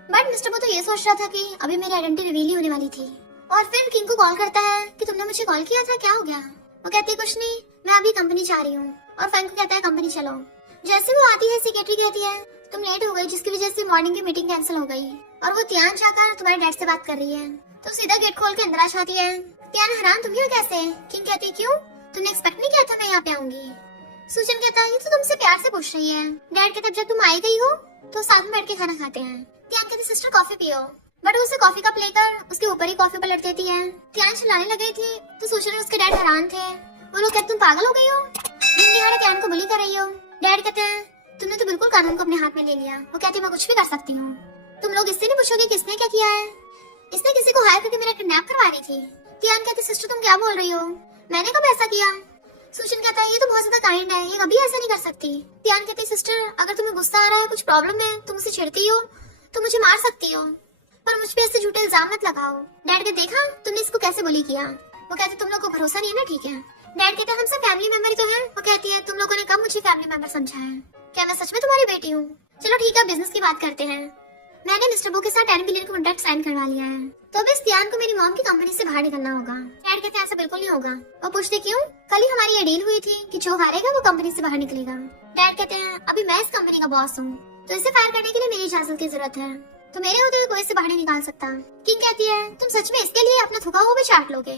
बट मिस्टर बो तो ये सोच रहा था कि अभी मेरी आइडेंटिटी रिवील ही होने वाली थी। और फिर किंग को कॉल करता है कि तुमने मुझे कॉल किया था, क्या हो गया। वो कहती है कुछ नहीं, मैं अभी कंपनी जा रही हूँ। और फैंग को कहता है कंपनी चलो। जैसे वो आती है सेक्रेटरी कहती है तुम लेट हो गई जिसकी वजह से मॉर्निंग की मीटिंग कैंसिल हो गई, और वो त्यान जाकर तुम्हारे डैड से बात कर रही है। तो सीधा गेट खोल के अंदर आ जाती है। त्यान हैरान तुम यहाँ कैसे। किंग कहती है क्यों, तुमने एक्सपेक्ट नहीं किया था मैं यहाँ पे आऊंगी। सुजन कहता है ये तो तुमसे प्यार से पूछ रही है। डैड कहता जब तुम आई गई हो तो साथ में बैठ के खाना खाते हैं। त्यान कहती सिस्टर कॉफी पियो, बट उसे कॉफी कप लेकर उसके ऊपर ही कॉफी पलट देती है। त्यान चिल्लाने लगी थी तो सुजन और उसके डैड हैरान थे। वो लोग कहते तुम पागल हो गई हो, दिन दिहाड़े त्यान को बुली कर रही हो। डैड कहते हैं तुमने तो बिल्कुल कानून को अपने हाथ में ले लिया। वो कहती मैं कुछ भी कर सकती हूँ, तुम लोग इससे नहीं पूछोगे किसने क्या किया है। इसने किसी को हायर करके मेरा किडनैप करवा रही थी। तियान कहती सिस्टर तुम क्या बोल रही हो, मैंने कब ऐसा किया। सुशिन कहता है ये तो बहुत ज्यादा काइंड है, ये कभी ऐसा नहीं कर सकती। तियान कहती सिस्टर अगर तुम्हें गुस्सा आ रहा है, कुछ प्रॉब्लम है, तुम मुझसे चिढ़ती हो तो मुझे मार सकती हो, पर मुझ पे ऐसे झूठे इल्जाम मत लगाओ। डैड ने देखा तुमने इसको कैसे बुली किया। वो कहते तुम लोग को भरोसा नहीं है ना, ठीक है। डैड कहता हम सब फैमिली मेंबर ही तो हैं। वो कहती है तुम लोगों ने कब मुझे फैमिली मेंबर समझा है, क्या मैं सच में तुम्हारी बेटी हूँ। चलो ठीक है बिजनेस की बात करते हैं। मैंने मिस्टर बो के साथ 10 बिलियन का कॉन्ट्रैक्ट साइन करवा लिया है, तो अब इस तियान को मेरी मॉम की कंपनी से बाहर निकलना होगा। डैड कहते हैं ऐसा बिल्कुल नहीं होगा। वो पूछते क्यों, कल ही हमारी ये डील हुई थी कि जो हारेगा वो कंपनी से बाहर निकलेगा। डैड कहते हैं अभी मैं इस कंपनी का बॉस हूँ, तो इसे फायर करने के लिए मेरी इजाजत की जरूरत है, तो मेरे होते हुए कोई इसे बाहर नहीं निकाल सकता। किंग कहती है तुम सच में इसके लिए अपना थूका हुआ भी चाट लोगे।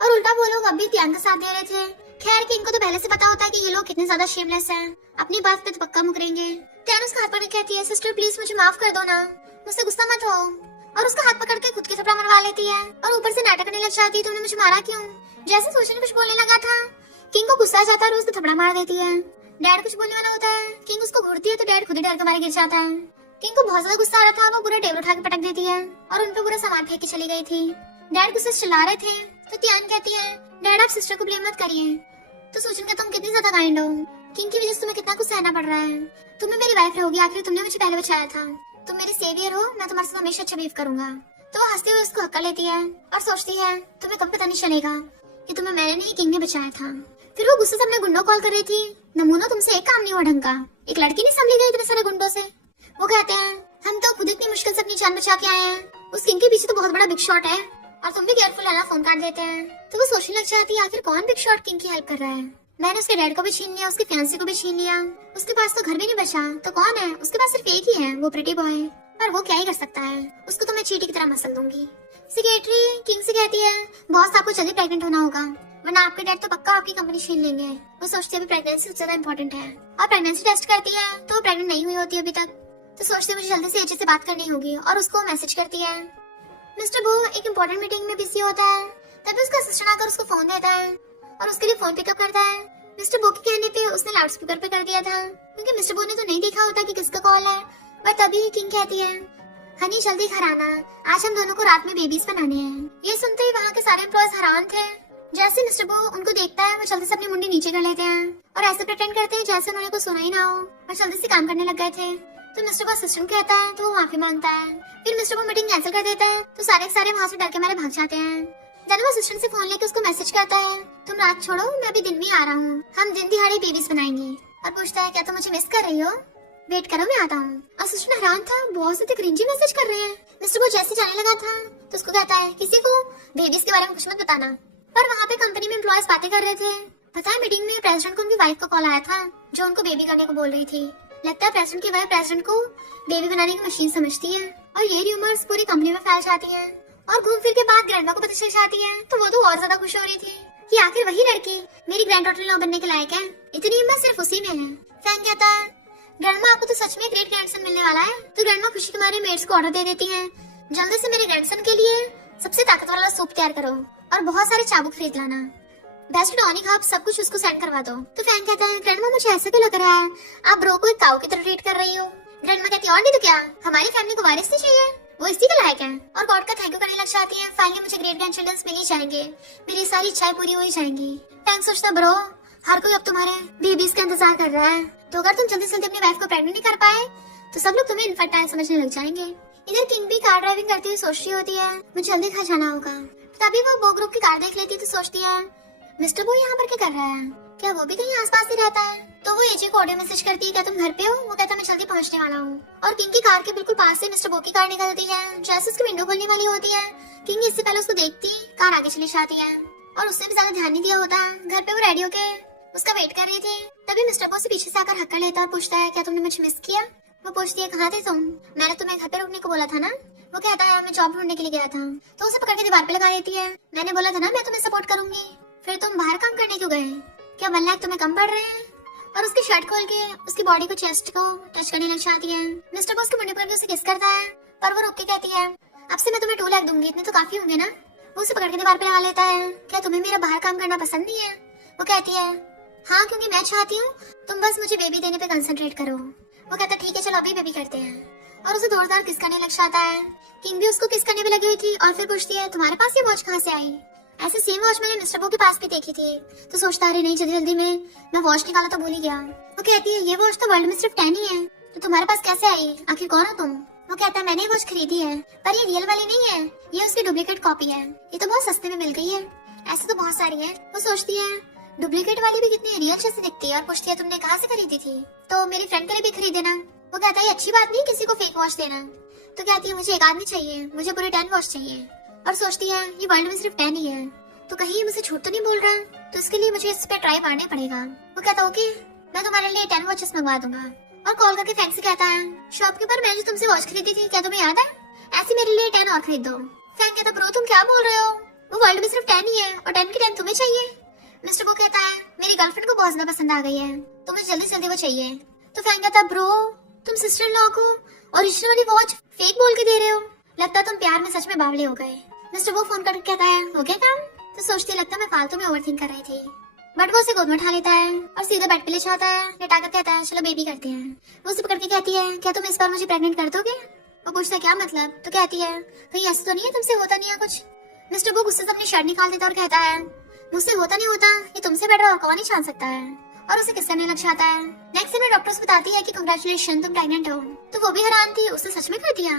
और उल्टा वो लोग अब भी तियान का साथ दे रहे थे। खैर किंग को तो पहले से पता होता है कि ये लोग कितने ज्यादा शेमलेस हैं, अपनी बात पे तो पक्का मुकरेंगे। तियान उसका हाथ पकड़ कहती है सिस्टर प्लीज मुझे माफ कर दो ना, मुझसे गुस्सा मत हो। और उसका हाथ पकड़ के खुद के थप्पड़ मरवा लेती है और ऊपर से नाटक करने लग जाती है तुमने मुझे मारा क्यों। जैसे सोचने कुछ बोलने लगा था, किंग को गुस्सा आ जाता है और उसको थप्पड़ मार देती है। डैड कुछ बोलने वाला होता है, किंग उसको घूरती है तो डैड खुद ही डर के मारे गिर जाता है। किंग को बहुत ज्यादा गुस्सा आ रहा था, वो पूरा टेबल उठा के पटक देती है और उन पे पूरा सामान फेंक के चली गई थी। डैड गुस्से से चिल्ला रहे थे, तो तियान कहती है डैड आप सिस्टर को ब्लेम मत करिए। तो सोचने का तुम कितनी ज्यादा काइंड हो, किंग की वजह से तुम्हें कितना कुछ सहना पड़ रहा है। तुम्हें मेरी वाइफ रहोगी, आखिर तुमने मुझे पहले बचाया था, तुम मेरे सेवियर हो, मैं तुम्हारे साथ हमेशा अच्छा बिहेव करूंगा। तो वो हंसते हुए उसको हक्का लेती है और सोचती है तुम्हें कब पता नहीं चलेगा कि तुम्हें मैंने नहीं किंग ने बचाया था। फिर वो गुस्से से अपने गुंडों कॉल कर रही थी, नमूना तुमसे एक काम नहीं हुआ ढंग का, एक लड़की नहीं संभली गई इतने सारे गुंडों से। वो कहते हैं हम तो खुद इतनी मुश्किल से अपनी जान बचा के आए हैं, उस किंग के पीछे तो बहुत बड़ा बिग शॉट है और तुम भी केयरफुल है ना, फोन काट देते हैं। तो वो सोचने लग जाती है आखिर कौन बिग शॉट किंग की हेल्प कर रहा है। मैंने उसके डैड को भी छीन लिया, उसके फियांसे को भी छीन लिया, उसके पास तो घर भी नहीं बचा, तो कौन है उसके पास, सिर्फ एक ही है वो प्रिटी बॉय, पर वो क्या ही कर सकता है, उसको तो मैं चीटी की तरह मसल दूंगी। सेक्रेटरी किंग से कहती है बॉस आपको जल्दी प्रेग्नेंट होना होगा, वरना आपके डैड तो पक्का आपकी कंपनी छीन लेंगे। वो सोचती है प्रेगनेंसी सबसे ज्यादा इंपॉर्टेंट है, और प्रेगनेंसी टेस्ट करती है तो वो प्रेग्नेंट नहीं हुई होती अभी तक, तो सोचती है मुझे जल्दी से एजेंट से बात करनी होगी और उसको मैसेज करती है। मिस्टर बो एक इम्पोर्टेंट मीटिंग में बिजी होता है, तभी उसका असिस्टेंट आकर उसको फोन देता है और उसके लिए फोन पिकअप करता है। मिस्टर बो के कहने पे उसने लाउड स्पीकर पे कर दिया था, क्योंकि मिस्टर बो ने तो नहीं देखा होता कि किसका कॉल है। पर तभी किंग कहती है हनी जल्दी घर आना, आज हम दोनों को रात में बेबीज बनाने हैं। ये सुनते ही वहाँ के सारे एम्प्लॉयज हैरान थे। जैसे मिस्टर बो उनको देखता है वो जल्दी से अपनी मुंडी नीचे कर लेते हैं और ऐसे प्रिटेंड करते हैं जैसे उन्होंने कुछ सुना ही ना हो और जल्दी से काम करने लग गए थे। तो मिस्टर बो असिस्टेंट कहता है तो वो माफी मांगता है। फिर मिस्टर बो मीटिंग कैंसिल कर देता है, तो सारे वहाँ से डर के मारे भाग जाते हैं। जब वो असिस्टेंट से फोन लेके उसको मैसेज करता है तुम रात छोड़ो, मैं अभी दिन में आ रहा हूँ, हम दिन दिहाड़े बेबीज बनाएंगे। और पूछता है क्या तुम मुझे मिस कर रही हो, वेट करो मैं आता हूँ। असिस्टेंट हैरान था, बहुत से क्रिंजी मैसेज कर रहे हैं। मिस्टर बो जैसे जाने लगा था तो उसको कहता है किसी को बेबीज के बारे में कुछ मत बताना। पर वहाँ पे कंपनी में एम्प्लॉयज बातें कर रहे थे। पता है मीटिंग में प्रेसिडेंट को उनकी वाइफ का कॉल आया था जो उनको बेबी करने को बोल रही थी। लगता है प्रेसिडेंट की वाइफ प्रेसिडेंट को बेबी बनाने की मशीन समझती है और ये र्यूमर्स पूरी कंपनी में फैल जाती है और घूम फिर के बाद ग्रैंडमा को पता चल जाती है। तो वो तो और ज्यादा खुश हो रही थी कि आखिर वही लड़की मेरी ग्रैंड डॉटर लॉ बनने के लायक है, इतनी हिम्मत सिर्फ उसी में है। फैंग कहता है ग्रैंडमा आपको तो सच में ग्रेट ग्रैंडसन मिलने वाला है। तो ग्रैंडमा खुशी के मारे मेड्स को ऑर्डर दे देती हैं जल्दी से मेरे ग्रैंडसन के लिए सबसे ताकतवर वाला सूप तैयार करो और बहुत सारे चाबुक खरीद लाना, बेस्ट टॉनिक हर्ब सब कुछ उसको सेंड करवा दो। तो फैंग कहता है ग्रैंडमा मुझे ऐसा क्यों लग रहा है आप ब्रो को एक काऊ की तरह ट्रीट कर रही हो। ग्रैंडमा कहती है और नहीं तो क्या, हमारी फैमिली को वारिस नहीं चाहिए, वो इसी के लायक है। और गॉड का थैंक यू करने लग जाती है। फाइनली मुझे ग्रेट ग्रैंड चिल्ड्रंस मिल ही जाएंगे, मेरी सारी इच्छाएं पूरी हो ही जाएंगी। फैंग सोचता ब्रो हर कोई अब तुम्हारे बेबीज का इंतजार कर रहा है, तो अगर तुम जल्दी से जल्दी अपनी वाइफ को प्रेग्नेंट नहीं कर पाए तो सब लोग तुम्हें इनफर्टाइल समझने लग जाएंगे। इधर किंग भी कार ड्राइविंग करती हुई सोच रही होती है मुझे जल्दी घर जाना होगा। तभी वो बो ग्रुप की कार देख लेती है तो सोचती है मिस्टर बो यहाँ पर क्या कर रहा है, क्या वो भी कहीं आसपास ही रहता है। तो वो एजे को ऑडियो मैसेज करती है क्या तुम घर पे हो। वो कहता मैं जल्दी पहुँचने वाला हूँ। और किंग की कार के बिल्कुल पास से मिस्टर बो की कार निकलती है। जैसे उसकी विंडो खोलने वाली होती है किंग इससे पहले उसको देखती कार आगे चली जाती है और उससे भी ज्यादा ध्यान नहीं दिया होता। घर पे वो रेडी होके उसका वेट कर रही थी। तभी मिस्टर बो से पीछे से आकर हक्का लेता और पूछता है क्या तुमने मुझे मिस किया। वो पूछती है कहाँ थे तुम, मैंने तुम्हें घर पे रुकने को बोला था ना। वो कहता है मैं जॉब ढूंढने के लिए गया था। तो उसे पकड़ के दीवार पे लगा देती है, मैंने बोला था ना मैं तुम्हें सपोर्ट करूंगी, फिर तुम बाहर काम करने क्यों गए, क्या 1 लाख तुम्हें कम पड़ रहे हैं। और उसकी शर्ट खोल के उसकी बॉडी को चेस्ट को टच करने लग जाती है। मिस्टर बो उसके मुंडे पर भी उसे किस करता है पर वो रुक के कहती है अब से मैं तुम्हें 2 लाख दूंगी, इतने तो काफी होंगे ना। वो उसे पकड़ के दीवार पे लगा लेता है, क्या तुम्हें मेरा बाहर काम करना पसंद नहीं है। वो कहती है हाँ क्योंकि मैं चाहती हूँ तुम बस मुझे बेबी देने पे कंसंट्रेट करो। वो कहता ठीक है चलो अभी बेबी करते हैं और उसे जोरदार किस करने लग जाता है। किंग भी उसको किस करने पे लगी हुई थी और फिर पूछती है तुम्हारे पास ये वॉच कहाँ से आई। ऐसे सेम वॉच मैंने मिस्टर बो के पास भी देखी थी, तो सोचता अरे नहीं, जल्दी जल्दी में मैं वॉच निकाला तो भूल ही गया। वो कहती है ये वॉच तो वर्ल्ड में सिर्फ 10 ही है, तो तुम्हारे पास कैसे आई, आखिर कौन हो तुम? वो कहता है मैंने ये वॉच खरीदी है, पर ये रियल वाली नहीं है, ये उसकी डुप्लीकेट कॉपी है, ये तो बहुत सस्ते में मिल गई है। ऐसे तो बहुत सारी है। वो सोचती है डुप्लीकेट वाली भी कितनी रियल जैसी दिखती है, और पूछती है तुमने कहाँ से खरीदी थी? तो मेरी फ्रेंड के लिए भी खरीद देना। वो कहता है अच्छी बात नहीं किसी को फेक वॉच देना। तो कहती है मुझे एक आदमी चाहिए, मुझे पूरे 10 वॉच चाहिए। और सोचती है ये वर्ल्ड में सिर्फ 10 ही है, तो कहीं ये मुझे झूठ तो नहीं बोल रहा, तो इसके लिए मुझे इस पे ट्राई मारना पड़ेगा। वो कहता ओके, मैं तुम्हारे लिए 10 वॉचेस मंगवा दूंगा। और कॉल करके फैंक से कहता है शॉपकीपर मैंने जो तुमसे वॉच खरीदी थी क्या तुम्हें याद है, ऐसे मेरे लिए 10 और खरीद दो। फैंक कहता ब्रो तुम क्या बोल रहे हो, वो वर्ल्ड में सिर्फ 10 ही है और 10 की 10 तुम्हें चाहिए। मिस्टर बो कहता है मेरी गर्लफ्रेंड को बहुत ज्यादा पसंद आ गई है, तो मुझे जल्दी जल्दी वो चाहिए। तो फैंक कहता ब्रो तुम सिस्टर इन लॉ को ओरिजिनल वाली वॉच फेक बोल के दे रहे हो, लगता है तुम प्यार में सच में बावले हो गए। मिस्टर वो फोन करके कहता है हो गया काम? तो सोचती लगता मैं फालतू में ओवरथिंक कर रही थी। बट वो उसे गोद में उठा लेता है और सीधा बेड पे ले जाता है, लेटा कर कहता है चलो बेबी करते हैं। वो उसे पकड़ के कहती है क्या तुम इस बार मुझे प्रेग्नेंट कर दोगे? वो पूछता है क्या मतलब? तो कहती है कहीं ऐसा तो नहीं है तुमसे होता नहीं है कुछ? मिस्टर वो गुस्से से अपनी शर्ट निकाल देता और कहता है मुझसे होता नहीं होता, ये तुमसे बेटर और कौन ही जान सकता है। और उसे किस करने लग जाता है। नेक्स्ट में डॉक्टर बताती है कि कांग्रेचुलेशन तुम प्रेग्नेंट हो। तो वो भी हैरान थी, उसने सच में कर दिया।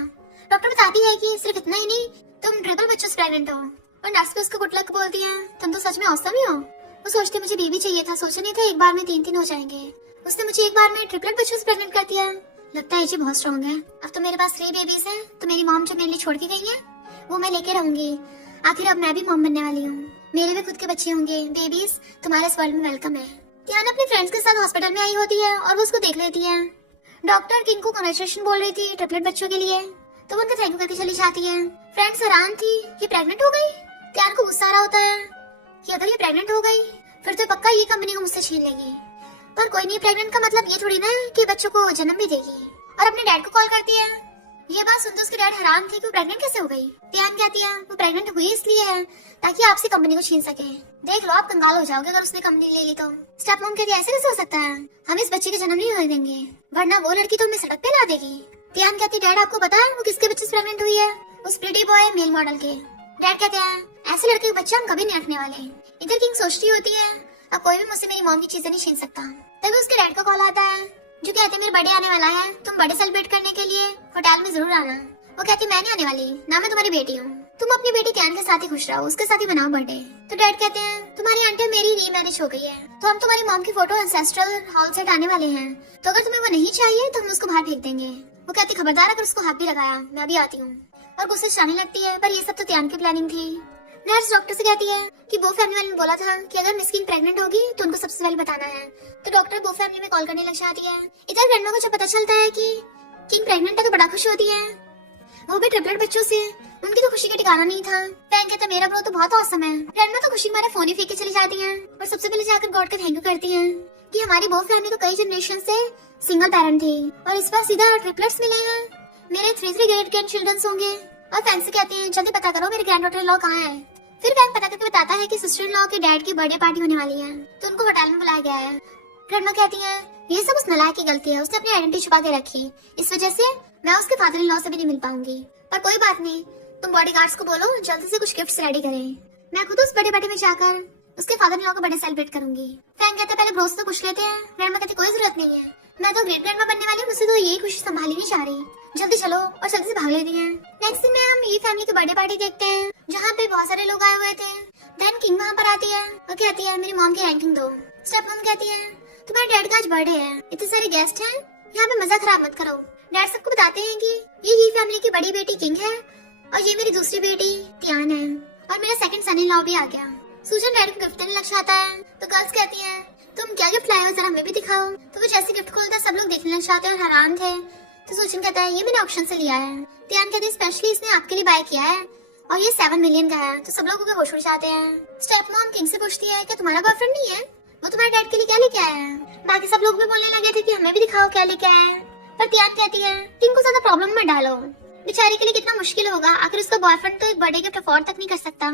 डॉक्टर बताती है कि सिर्फ इतना ही नहीं, तुम ट्रिपल बच्चों से प्रेग्नेंट हो। और नर्स भी उसको गुड लक बोलती है, तुम तो सच में औसम ही हो। वो सोचती मुझे बेबी चाहिए था, सोचा नहीं था एक बार में 3 हो जाएंगे। उसने मुझे एक बार में ट्रिपलेट बच्चों से प्रेग्नेंट कर दिया। लगता है ये बहुत स्ट्रॉन्ग है। अब तो मेरे पास 3 बेबीज हैं, तो मेरी मॉम जो मेरे लिए छोड़ के गई है वो मैं लेके रहूंगी। आखिर अब मैं भी मॉम बनने वाली हूँ, मेरे भी खुद के बच्चे होंगे। बेबीज तुम्हारे इस वर्ल्ड में वेलकम है। टियाना अपने फ्रेंड्स के साथ हॉस्पिटल में आई होती है और वो उसको देख लेती है। डॉक्टर किंग को कांग्रेचुलेशन बोल रही थी ट्रिपलेट बच्चों के लिए, तो वो उनका थैंक यू करके चली जाती है। फ्रेंड्स हैरान थी ये प्रेग्नेंट हो गई। टियाना को गुस्सा आ रहा होता है कि अगर ये प्रेग्नेंट हो गई फिर तो पक्का ये कंपनी को मुझसे छीन लेगी। पर कोई नहीं, प्रेग्नेंट का मतलब ये थोड़ी ना है कि बच्चों को जन्म भी देगी। और अपने डैड को कॉल करती है। ये बात सुनते उसके डैड हैरान थे कि वो प्रेग्नेंट कैसे हो गई। टियाना कहती है वो प्रेग्नेंट हुई इसलिए है ताकि आपसे कंपनी को छीन सके। देख लो आप कंगाल हो जाओगे अगर उसने कंपनी ले ली तो। स्टेप मॉम कहती है ऐसे कैसे हो सकता है, हम इस बच्चे के जन्म नहीं होने देंगे, वरना वो लड़की तो हमें सड़क पे ला देगी। टियाना कहती डैड आपको पता है वो किसके बच्चे से प्रेग्नेंट हुई है? उस प्रिटी बॉय मेल मॉडल के। डैड कहते हैं ऐसे लड़के के बच्चे हम कभी नहीं रखने वाले। इधर किंग सोचती होती है अब कोई भी मुझसे मेरी मॉम की चीजें नहीं छीन सकता। तभी उसके डैड का कॉल आता है जो कहते हैं मेरे बर्थडे आने वाला है, तुम बर्थडे सेलिब्रेट करने के लिए होटल में जरूर आना। वो कहती मैं नहीं आने वाली ना, मैं तुम्हारी बेटी हूँ, तुम अपनी बेटी कैन के साथ ही खुश रहो, उसके साथ ही मनाओ बर्थडे। तो डैड कहते हैं तुम्हारी आंटी और मेरी रीमैरिज हो गई है, तो हम तुम्हारी मॉम की फोटो एंसेस्ट्रल हॉल से हटाने वाले हैं, तो अगर तुम्हें वो नहीं चाहिए तो हम उसको बाहर फेंक देंगे। वो कहती खबरदार अगर उसको हाथ भी लगाया मैं भी आती हूँ। और गुस्से से आने लगती है, पर ये सब तो टियाना की प्लानिंग थी। नर्स डॉक्टर से कहती है कि वो फैमिली वाले ने बोला था कि अगर मिस किंग प्रेग्नेंट होगी तो उनको सबसे पहले बताना है। तो डॉक्टर वो फैमिली में कॉल करने लग जाती है। इधर ग्रैंडमा को जब पता चलता है कि किंग प्रेग्नेंट है तो बड़ा खुश होती है, वो भी ट्रिपलेट बच्चों से। उनकी तो खुशी का ठिकाना नहीं था। फैंक कहता मेरा ब्रो तो बहुत औसम है। ग्रैंडमा तो खुशी मारे फोन ही फेंक के चली जाती हैं और सबसे पहले जाकर गॉड का थैंक यू करती हैं कि हमारी वो फैमिली तो कई जनरेशन से सिंगल पेरेंट थी और इस बार सीधा ट्रिपलेट्स मिले हैं, मेरे 3 ग्रेट ग्रैंड चिल्ड्रंस होंगे। और फैंक से कहते हैं जल्दी पता करो मेरे ग्रैंड डॉटर लॉ कहाँ है। फिर फैंक पता करके बताता है कि सिस्टर इन लॉ के डैड की बर्थडे पार्टी होने वाली है, तो उनको होटल में बुलाया गया है। ग्रैंडमा कहती है ये सब उस नलायक की गलती है, उसने अपनी आइडेंटिटी छुपा के रखी, इस वजह से मैं उसके फादर इन लॉ से भी नहीं मिल पाऊंगी। पर कोई बात नहीं, तुम बॉडीगार्ड्स को बोलो जल्दी से कुछ गिफ्ट्स रेडी करें, मैं खुद उस बर्थडे पार्टी में जाकर उसके फादर इन लॉ का बर्थडे सेलिब्रेट करूंगी। फैंक कहते पहले ब्रोस से पूछ लेते हैं। ग्रैंडमा कहती कोई जरूरत नहीं है, मैं तो ग्रेट ग्रैंडमा बनने वाली हूँ, मुझसे तो यही खुशी संभाली नहीं जा रही, जल्दी चलो। और जल्दी से भाग लेती हैं। नेक्स्ट दिन में हम ये फैमिली की बर्थडे पार्टी देखते हैं जहाँ पे बहुत सारे लोग आए हुए थे। देन किंग वहाँ पर आती है और कहती है मेरी मॉम की रैंकिंग दो। स्टेप मॉम कहती है तुम्हारे डैड का आज बर्थडे है, इतने सारे गेस्ट हैं, यहाँ पे मजा खराब मत करो। डैड सबको बताते हैं कि ये फैमिली की बड़ी बेटी किंग है और ये मेरी दूसरी बेटी टियाना है और मेरा सेकंड सन इन लॉ भी आ गया। सूजन डैड को गिफ्ट देने लग जाता है, तो गर्ल्स कहती हैं तुम क्या गिफ्ट लाए हो जरा हमें भी दिखाओ। तो वो जैसे गिफ्ट खोलता है सब लोग देखने लग जाते हैं और हैरान थे। तो सूजन कहता है ये मैंने ऑप्शन से लिया है। टियाना कहती है स्पेशली इसने आपके लिए बाय किया है और ये 7 मिलियन का है। तो सब लोगों के होश उड़ जाते हैं। स्टेप मॉम किंग से पूछती है क्या तुम्हारा बॉयफ्रेंड नहीं है, वो तुम्हारे डैड के लिए क्या लेके आया है? बाकी सब लोग भी बोलने लगे थे कि हमें भी दिखाओ क्या लेके आया है। पर टियाना कहती है किंग को ज्यादा प्रॉब्लम में डालो, बेचारी के लिए कितना मुश्किल होगा, आखिर उसका बॉयफ्रेंड तो एक बर्थडे गिफ्ट अफोर्ड तक नहीं कर सकता।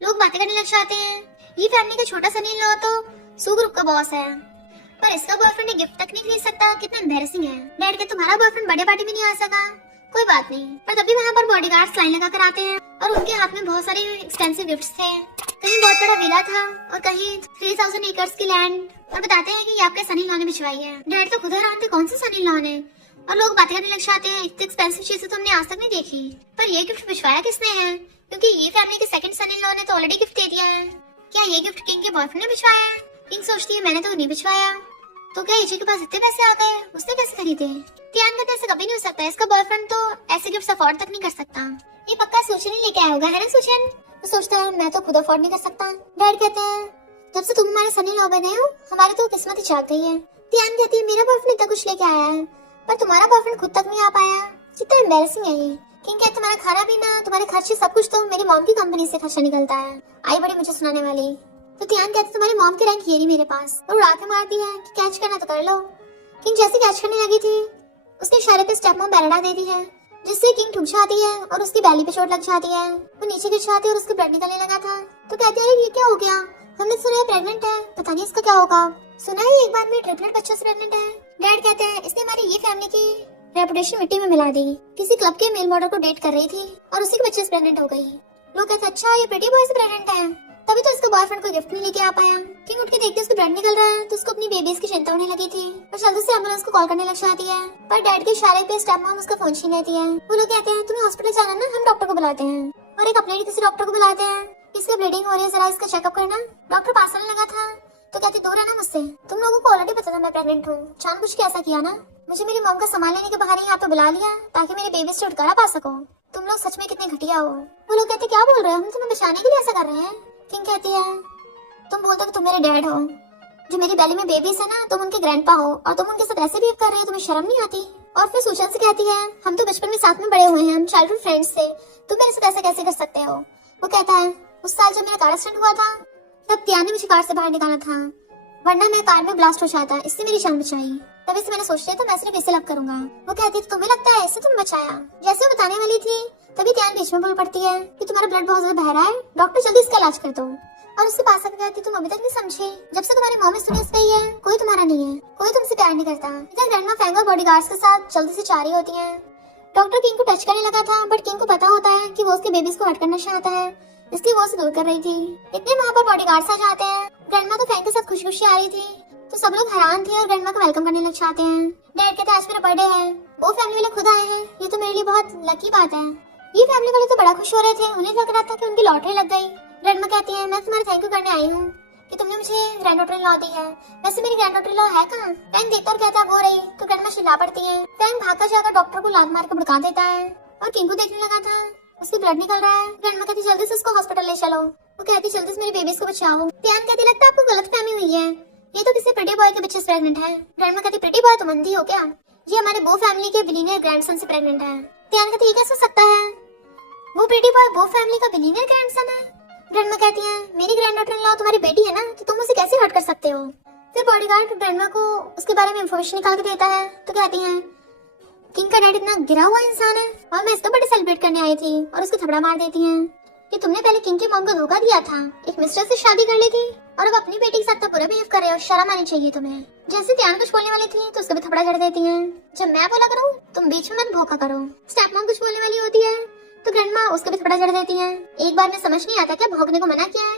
लोग बातें करने लग जाते हैं। ये फैमिली का छोटा सन इन लॉ तो सू ग्रुप का बॉस है, पर इसका बॉयफ्रेंड गिफ्ट तक नहीं खरीद सकता, कितना एम्बैरेसिंग है। डैड के तुम्हारा बॉयफ्रेंड बर्थडे पार्टी में नहीं आ सका, कोई बात नहीं। पर तभी वहाँ पर बॉडीगार्ड्स लाइन लगा कर आते हैं और उनके हाथ में बहुत सारे एक्सपेंसिव गिफ्ट्स थे। कहीं बहुत बड़ा विला था और कहीं 3000 एकर्स की लैंड। और बताते हैं कि ये आपके सन इन लॉ ने भिजवाई है। डैड तो खुद हैरान थे, कौन सी सन इन लॉ ने। और लोग बातें करने लग जाते हैं, इतनी एक्सपेंसिव चीजें तो हमने आज तक नहीं देखी। पर ये गिफ्ट भिजवाया किसने है, क्योंकि ये फैमिली के सेकंड सन इन लॉ ने तो ऑलरेडी गिफ्ट दे दिया है। क्या ये गिफ्ट किंग के बॉयफ्रेंड ने भिजवाया है? किंग सोचती है मैंने तो नहीं भिजवाया। तो क्या एजे के पास इतने पैसे आ गए, उसने कैसे खरीदे? ध्यान करते ऐसे कभी नहीं हो सकता, इसका बॉयफ्रेंड तो ऐसे गिफ्ट अफोर्ड तक नहीं कर सकता। ये पक्का सूचन ही लेके आया होगा, है ना सूचन? वो सोचता है मैं तो खुद अफोर्ड नहीं कर सकता। डैड कहते हैं जब से तुम हमारे सन इन लॉ बने हो हमारी तो किस्मत ही जाग गई है। ध्यान कहती है मेरा बॉयफ्रेंड इतना कुछ लेके आया है पर तुम्हारा बॉयफ्रेंड खुद तक नहीं आ पाया। कितना एम्बैरेसिंग है ये। किंग कहते तुम्हारा खाना पीना, तुम्हारे खर्चे सब कुछ तो मेरी मॉम की कंपनी से खर्चा निकलता है। आई बड़ी मुझे सुनाने वाली। तो ध्यान कहते तुम्हारी मॉम की रैंक ये नहीं मेरे पास। और उड़ा के मारती है कि कैच करना तो कर लो। किंग जैसे कैच करने लगी थी उसके इशारे पे स्टेप मॉम बेलडा देती है जिससे किंग ठुक जाती है और उसकी बैली पे चोट लग जाती है। वो नीचे गिर जाती है और उसके ब्लड निकलने लगा था। तो कहती है ये क्या हो गया, हमने सुना है प्रेग्नेंट है, पता नहीं इसका क्या होगा। सुना है एक बार में ट्रिपलेट बच्चों से प्रेग्नेंट है। डैड कहते हैं इसने हमारी ये फैमिली की रेपुटेशन मिट्टी में मिला दी। किसी क्लब के मेल मॉडल को डेट कर रही थी और उसी के बच्चे से प्रेग्नेंट हो गई। लोग कहते अच्छा ये प्रेटी बॉय से प्रेग्नेंट है, तभी तो इसका बॉयफ्रेंड कोई गिफ्ट नहीं लेके आ पाया। किंग उठ के देखते उसको ब्लड निकल रहा है तो उसको अपनी बेबीज की चिंता होने लगी थी और जल्दी से एम्बुलेंस को कॉल करने लग जाती है। पर डैड के इशारे पे स्टेप मॉम उसका फोन छीन लेती है। वो लोग कहते हैं तुम्हें हॉस्पिटल जाना ना, हम डॉक्टर को बुलाते हैं। और एक अपने किसी डॉक्टर को बुलाते हैं, इसकी ब्लीडिंग हो रही है, जरा इसका चेकअप करना। डॉक्टर पास आने लगा था तो कहती दूर रहना मुझसे, तुम लोगों को ऑलरेडी पता था मैं प्रेग्नेंट हूँ, जानबूझ के ऐसा किया ना। मुझे मेरी मॉम का सामान लेने के बहाने यहाँ पे बुला लिया ताकि मेरी बेबी से छुटकारा पा सको। तुम लोग सच में कितने घटिया हो। वो लोग कहते क्या बोल रहे हो, हम तुम्हें बचाने के लिए ऐसा कर रहे हैं। किंग कहती है तुम बोलते हो तुम मेरे डैड हो, जो मेरी बेली में बेबीज है ना तुम उनके ग्रैंडपा हो और तुम उनके साथ ऐसे बिहेव कर रहे हो, तुम्हें शर्म नहीं आती। और फिर सूचन से कहती है हम तो बचपन में साथ में बड़े हुए हैं, हम चाइल्डहुड फ्रेंड्स थे, तुम मेरे साथ ऐसा कैसे कर सकते हो। वो कहता है उस साल जब मेरा कार एक्सीडेंट हुआ था तब त्यान ने मुझे कार से बाहर निकाला था, वरना मैं कार में ब्लास्ट हो जाता, इससे मेरी जान बचाई। तभी से मैंने सोच लिया था मैं सिर्फ इसे लव करूंगा। वो कहती है तुम्हें लगता है इससे तुम बचाया। जैसे वो बताने वाली थी तभी त्यान बीच में बोल पड़ती है कि तुम्हारा ब्लड बहुत ज्यादा बह रहा है, डॉक्टर जल्दी इसका इलाज कर दो। और उससे पास आकर कहती तुम अभी तक नहीं समझे, जब से तुम्हारी मॉम इस दुनिया से गई है कोई तुम्हारा नहीं है, कोई तुमसे प्यार नहीं करता। इधर ग्रैंडमा फैंग और बॉडीगार्ड्स के साथ जल्दी से जा रही होती है। डॉक्टर किंग को टच करने लगा था बट किंग को पता होता है कि वो उसके बेबीज को हट करना चाहता है, इसलिए वो उसे दूर कर रही थी। इतने वहाँ पर बॉडीगार्ड्स आ जाते हैं। ग्रैंडमा तो फैंग के साथ खुशी खुशी आ रही थी तो सब लोग हैरान थे और ग्रैंडमा को वेलकम करने लग जाते हैं। डैड कहते हैं आज मेरा बर्थडे है, वो फैमिली वाले खुद आए हैं, ये तो मेरे लिए बहुत लकी बात है। ये फैमिली वाले तो बड़ा खुश हो रहे थे, उन्हें लग रहा था कि उनकी लॉटरी लग गई। ग्रैंडमा कहती है मैं तुम्हारा थैंक यू करने आई हूँ कि तुमने मुझे ग्रैंड डॉटर लॉ दी है। वैसे मेरी ग्रैंड डॉटर लॉ है कहाँ? फैंग देखता और कहता है वो रही। तो ग्रैंडमा चिल्ला पड़ती है। फैंग भागकर जाकर डॉक्टर को लात मार कर भड़का देता है और किंग को देखने लगा था उसकी ब्लड निकल रहा है। ग्रैंडमा कहती जल्दी से उसको हॉस्पिटल ले चलो। वो कहती जल्दी से मेरी बेबीज को बचाओ। त्यान कहती लगता है आपको गलतफहमी हुई है, ये तो किसी प्रिटी बॉय के बच्चे से प्रेग्नेंट है। ग्रैंडमा कहती प्रिटी बॉय तुम अंधी हो क्या, ये हमारे बो फैमिली के बिलीनियर ग्रैंडसन से प्रेग्नेंट है। त्यान कहती ये कैसे हो सकता है, वो प्रिटी बॉय बो फैमिली का बिलीनियर ग्रैंडसन है। ग्रैंडमा कहती है मेरी ग्रैंड डॉटर इन लॉ तुम्हारी बेटी है ना, तो तुम उसे कैसे हर्ट कर सकते हो। फिर बॉडीगार्ड ग्रैंडमा को उसके बारे में इंफॉर्मेशन निकाल के देता है तो कहती है किंग का डैड इतना गिरा हुआ इंसान है और मैं इसका बर्थडे सेलिब्रेट करने आई थी और उसको थपड़ा मार देती है कि तुमने पहले किंग की मॉम को धोखा दिया था, एक मिस्टर से शादी कर ली थी और अब अपनी बेटी के साथ तो बुरा बिहेव कर रहे हो, शर्म आनी चाहिए तुम्हें। जैसे त्यान कुछ बोलने वाली थी तो उसको भी थपड़ा जड़ देती है। जब मैं बोला करूँ तुम बीच में मत भौंका करो। स्टेप मॉम कुछ बोलने वाली होती है तो ग्रैंडमा उसको भी थपड़ा जड़ देती है। एक बार में समझ नहीं आता क्या भौंकने को मना किया है,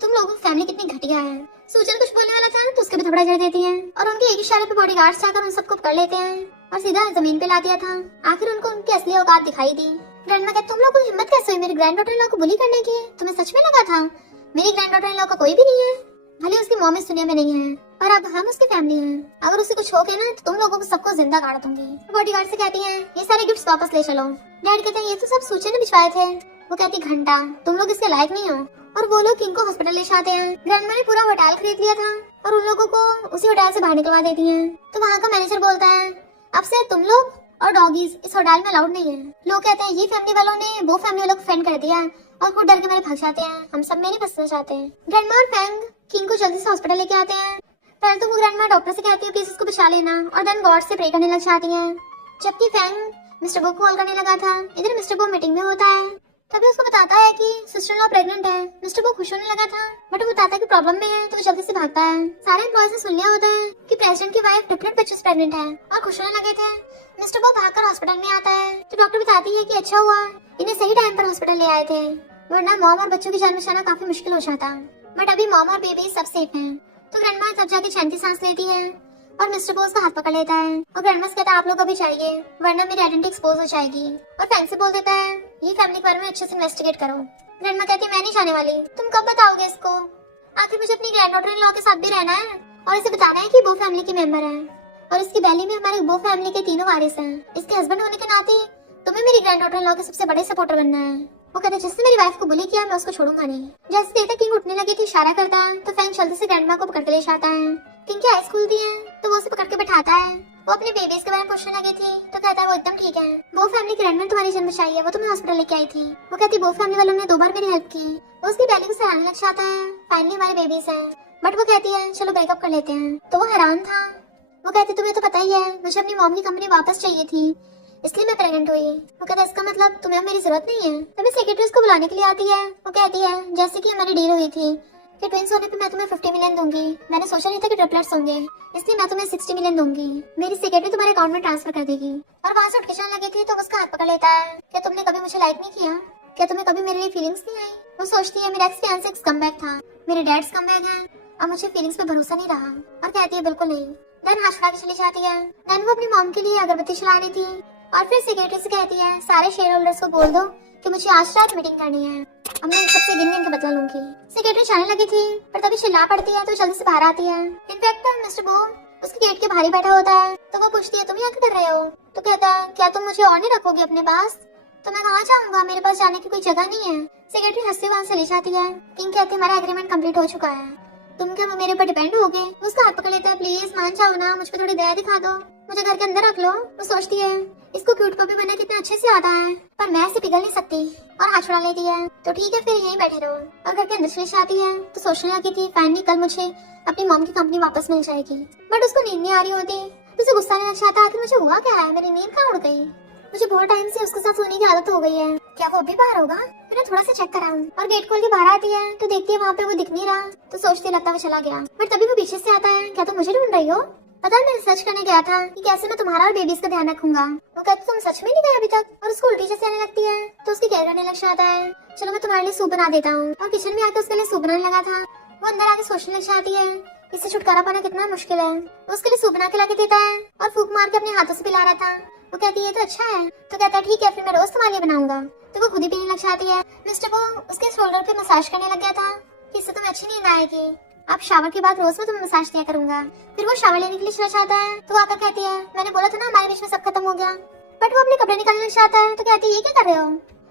तुम लोगों की फैमिली कितनी घटिया है। सूजन कुछ बोलने वाला था तो उसके भी थपड़ा जड़ देती है और उनके एक इशारे पे बॉडीगार्ड्स जाकर उन सबको पकड़ लेते हैं और सीधा जमीन पे ला दिया था। आखिर उनको उनकी असली औकात दिखाई दी। ग्रैंडमा कहती तुम लोगों को हिम्मत कैसे हुई मेरी ग्रैंड डॉटर इन लॉ को बुली करने की, तुम्हें सच में लगा था मेरी ग्रैंड डॉटर इन लॉ का कोई भी नहीं है, भले उसकी मॉम इस दुनिया में नहीं है और अब हम उसकी फैमिली हैं। अगर उसे कुछ हो गया ना तो तुम लोगों को सबको जिंदा गाड़ दूंगी। बॉडीगार्ड से कहती है ये सारे गिफ्ट्स वापस ले चलो। डैड कहते हैं ये तो सब सूचना ने भिजवाए थे। वो कहती घंटा तुम लोग इसके लायक नहीं हो और वो लोग किंग को हॉस्पिटल ले जाते हैं। ग्रैंडमा ने पूरा होटल खरीद लिया था और उन लोगों को उसी होटल से बाहर निकलवा देती है। तो वहाँ का मैनेजर बोलता है अब से तुम लोग और डॉगीज इस होटल में अलाउड नहीं है। लोग कहते हैं ये फैमिली वालों ने वो फैमिली वालों को फ्रेंड कर दिया और खुद डर के मारे भाग जाते हैं, हम सब में नहीं फंसना चाहते हैं। ग्रैंडमा और फैंग किंग को जल्दी से हॉस्पिटल लेके आते हैं। पहले तो वो ग्रैंडमा डॉक्टर से कहती है प्लीज उसको बचा लेना और देन गॉड से प्रे करने लग जाती है। जबकि फैंग मिस्टर बो को कॉल करने लगा था। इधर मिस्टर बो मीटिंग में होता है, तभी उसको बताता है कि सिस्टर इन लॉ प्रेग्नेंट है। मिस्टर बो खुश होने लगा था बट वो बताता है कि प्रॉब्लम में है तो वो जल्दी से भागता है। सारे एम्प्लॉयज ने सुन लिया होता है कि प्रेसिडेंट की वाइफ ट्रिपलेट बच्चों से प्रेग्नेंट है और खुश होने लगे थे। मिस्टर बो भागकर हॉस्पिटल में आता है तो डॉक्टर बताती है कि अच्छा हुआ इन्हें सही टाइम पर हॉस्पिटल ले आए थे, वरना मॉम और बच्चों की जान बचाना काफी मुश्किल हो जाता। बट अभी मॉम और बेबी सब सेफ हैं। तो ग्रैंडमा तब जाके चैन की सांस लेती है और मिस्टर बोस का हाथ पकड़ लेता है और ग्रैंडमा से कहता है आप लोग अभी चाहिए, वरना मेरी आइडेंटिटी एक्सपोज हो जाएगी। और फैंसी बोल देता है ये फैमिली के बारे में अच्छे से इन्वेस्टिगेट करो। ग्रैंडमा कहती है मैं नहीं जाने वाली, तुम कब बताओगे इसको? आखिर मुझे अपनी ग्रैंड डॉटर इन लॉ के साथ भी रहना है और इसे बताना है कि वो फैमिली के मेंबर है और इसकी बैली में हमारे वो फैमिली के तीनों वारिस हैं। इसके हस्बैंड होने के नाते तुम्हें मेरी ग्रैंड डॉटर इन लॉ के सबसे बड़े सपोर्टर बनना है। वो कहते जिससे मेरी वाइफ को बुली किया मैं उसको छोड़ूंगा नहीं। जैसे देखता किंग उठने लगी थी, इशारा करता है तो फैंग जल्दी से ग्रैंडमा को पकड़ के ले जाता है। किंग की आईज खुलती है तो वो उसे पकड़ के बैठाता है। वो अपने बेबीज के बारे में पूछने लगी थी तो कहता है वो एकदम ठीक है। वो फैमिली ग्रैंडमा तुम्हारी जन्म चाहिए, वो तुम्हें हॉस्पिटल लेके आई थी। वो कहती वो फैमिली वालों ने 2 बार मेरी हेल्प की। वो उसकी बैली को सराहने लग जाता है, फाइनली हमारे बेबीज हैं। बट वो कहती है चलो ब्रेकअप कर लेते हैं। तो वो हैरान था। वो कहती तुम्हें तो पता ही है मुझे अपनी मॉम की कंपनी वापस चाहिए थी, इसलिए मैं प्रेग्नेंट हुई। वो कहता है इसका मतलब तुम्हें अब मेरी जरूरत नहीं है। तभी सेक्रेटरी उसको बुलाने के लिए आती है। वो कहती है जैसे कि हमारी डील हुई थी कि ट्विंस होने पे मैं तुम्हें 50 मिलियन दूंगी। मैंने सोचा नहीं था कि ट्रिपलेट्स होंगे, इसलिए मैं तुम्हें 60 मिलियन दूंगी। मेरी सेक्रेटरी तुम्हारे अकाउंट में ट्रांसफर कर देगी। और वहाँ से उठ के चलने लगी थी तो उसका हाथ पकड़ लेता है। क्या तुमने कभी मुझे लाइक नहीं किया? क्या तुम्हें कभी मेरे लिए फीलिंग्स नहीं आई? वो सोचती है मेरा एक्स फियांसे एक स्कमबैग था, मेरे डैड स्कमबैग है, अब मुझे फीलिंग्स पे भरोसा नहीं रहा। और कहती है बिल्कुल नहीं। देन हाथ छुड़ा के चली जाती है। देन वो अपनी मॉम के लिए अगरबत्ती चला रही थी और फिर सेक्रेटरी से कहती है सारे शेयर होल्डर्स को बोल दो कि मुझे आज रात मीटिंग करनी है, अब मैं सबसे गिन गिन के बदला लूंगी। सेक्रेटरी जाने लगी थी पर तभी चिल्ला पड़ती है तो जल्दी से बाहर आती है। इनफैक्ट मिस्टर बो उसके गेट के बाहर ही बैठा होता है। तो वो पूछती है तुम यहाँ क्या कर रहे हो? तो कहता है क्या तुम मुझे और नहीं रखोगे अपने पास? तो मैं कहाँ जाऊंगा, मेरे पास जाने की कोई जगह नहीं है। सेक्रेटरी हंसते वहाँ से ले जाती है। किंग कहते हमारा एग्रीमेंट कंप्लीट हो चुका है, तुम क्या मेरे पर डिपेंड हो गए? उसका हाथ पकड़ लेता है प्लीज मान जाओ ना, मुझ पर थोड़ी दया दिखा दो, मुझे घर के अंदर रख लो। वो सोचती है इसको क्यूट पपी बनना कितना अच्छे से आता है, पर मैं इसे पिघल नहीं सकती और हाथ छुड़ा लेती है। तो ठीक है फिर यहीं बैठे रहो। और घर के अंदर चली जाती है तो सोचने लगी थी फाइनली कल मुझे अपनी मॉम की कंपनी वापस मिल जाएगी। बट उसको नींद नहीं आ रही होती तो उसे गुस्सा नहीं लग जाता कि मुझे हुआ क्या है, मेरी नींद कहाँ उड़ गई? मुझे बहुत टाइम से उसके साथ सोने की आदत हो गई है, क्या वो अभी बाहर होगा? फिर थोड़ा सा चेक कराऊं। और गेट खोल के बाहर आती है तो देखती है वहाँ पे वो दिख नहीं रहा तो सोचती है लगता वो चला गया। बट तभी वो पीछे से आता है, क्या तुम मुझे ढूंढ रही हो? पता है मैं रिसर्च करने गया था कि कैसे मैं तुम्हारा और बेबीज का ध्यान रखूंगा। वो कहती तुम सच में नहीं गए अभी तक? और उसको उल्टी जैसे आने लगती है तो उसकी केयर करने लग जाता है, चलो मैं तुम्हारे लिए सूप बना देता हूँ। और किचन में आकर उसके लिए सूप बनाने लगा था। वो अंदर आके सोचने लग जाती है इससे छुटकारा पाना कितना मुश्किल है। वो उसके लिए सूप बना के लाके देता है और फूक मार के अपने हाथों से पिला रहा था। वो कहती है तो अच्छा है। तो कहता है ठीक है फिर मैं रोज तुम्हारे लिए बनाऊंगा। तो वो खुद ही पीने लग जाती है। मिस्टर वो उसके शोल्डर पे मसाज करने लग गया था कि इससे तुम्हें अच्छी नींद आएगी, अब शावर के बाद रोज मैं तुम्हें मसाज दिया करूंगा। फिर वो शावर लेने के लिए चला जाता है तो आकर कहती है मैंने बोला था ना हमारे बीच में सब खत्म हो गया। बट वो अपने कपड़े निकालने लग जाता है तो कहती है ये क्या कर रहे हो?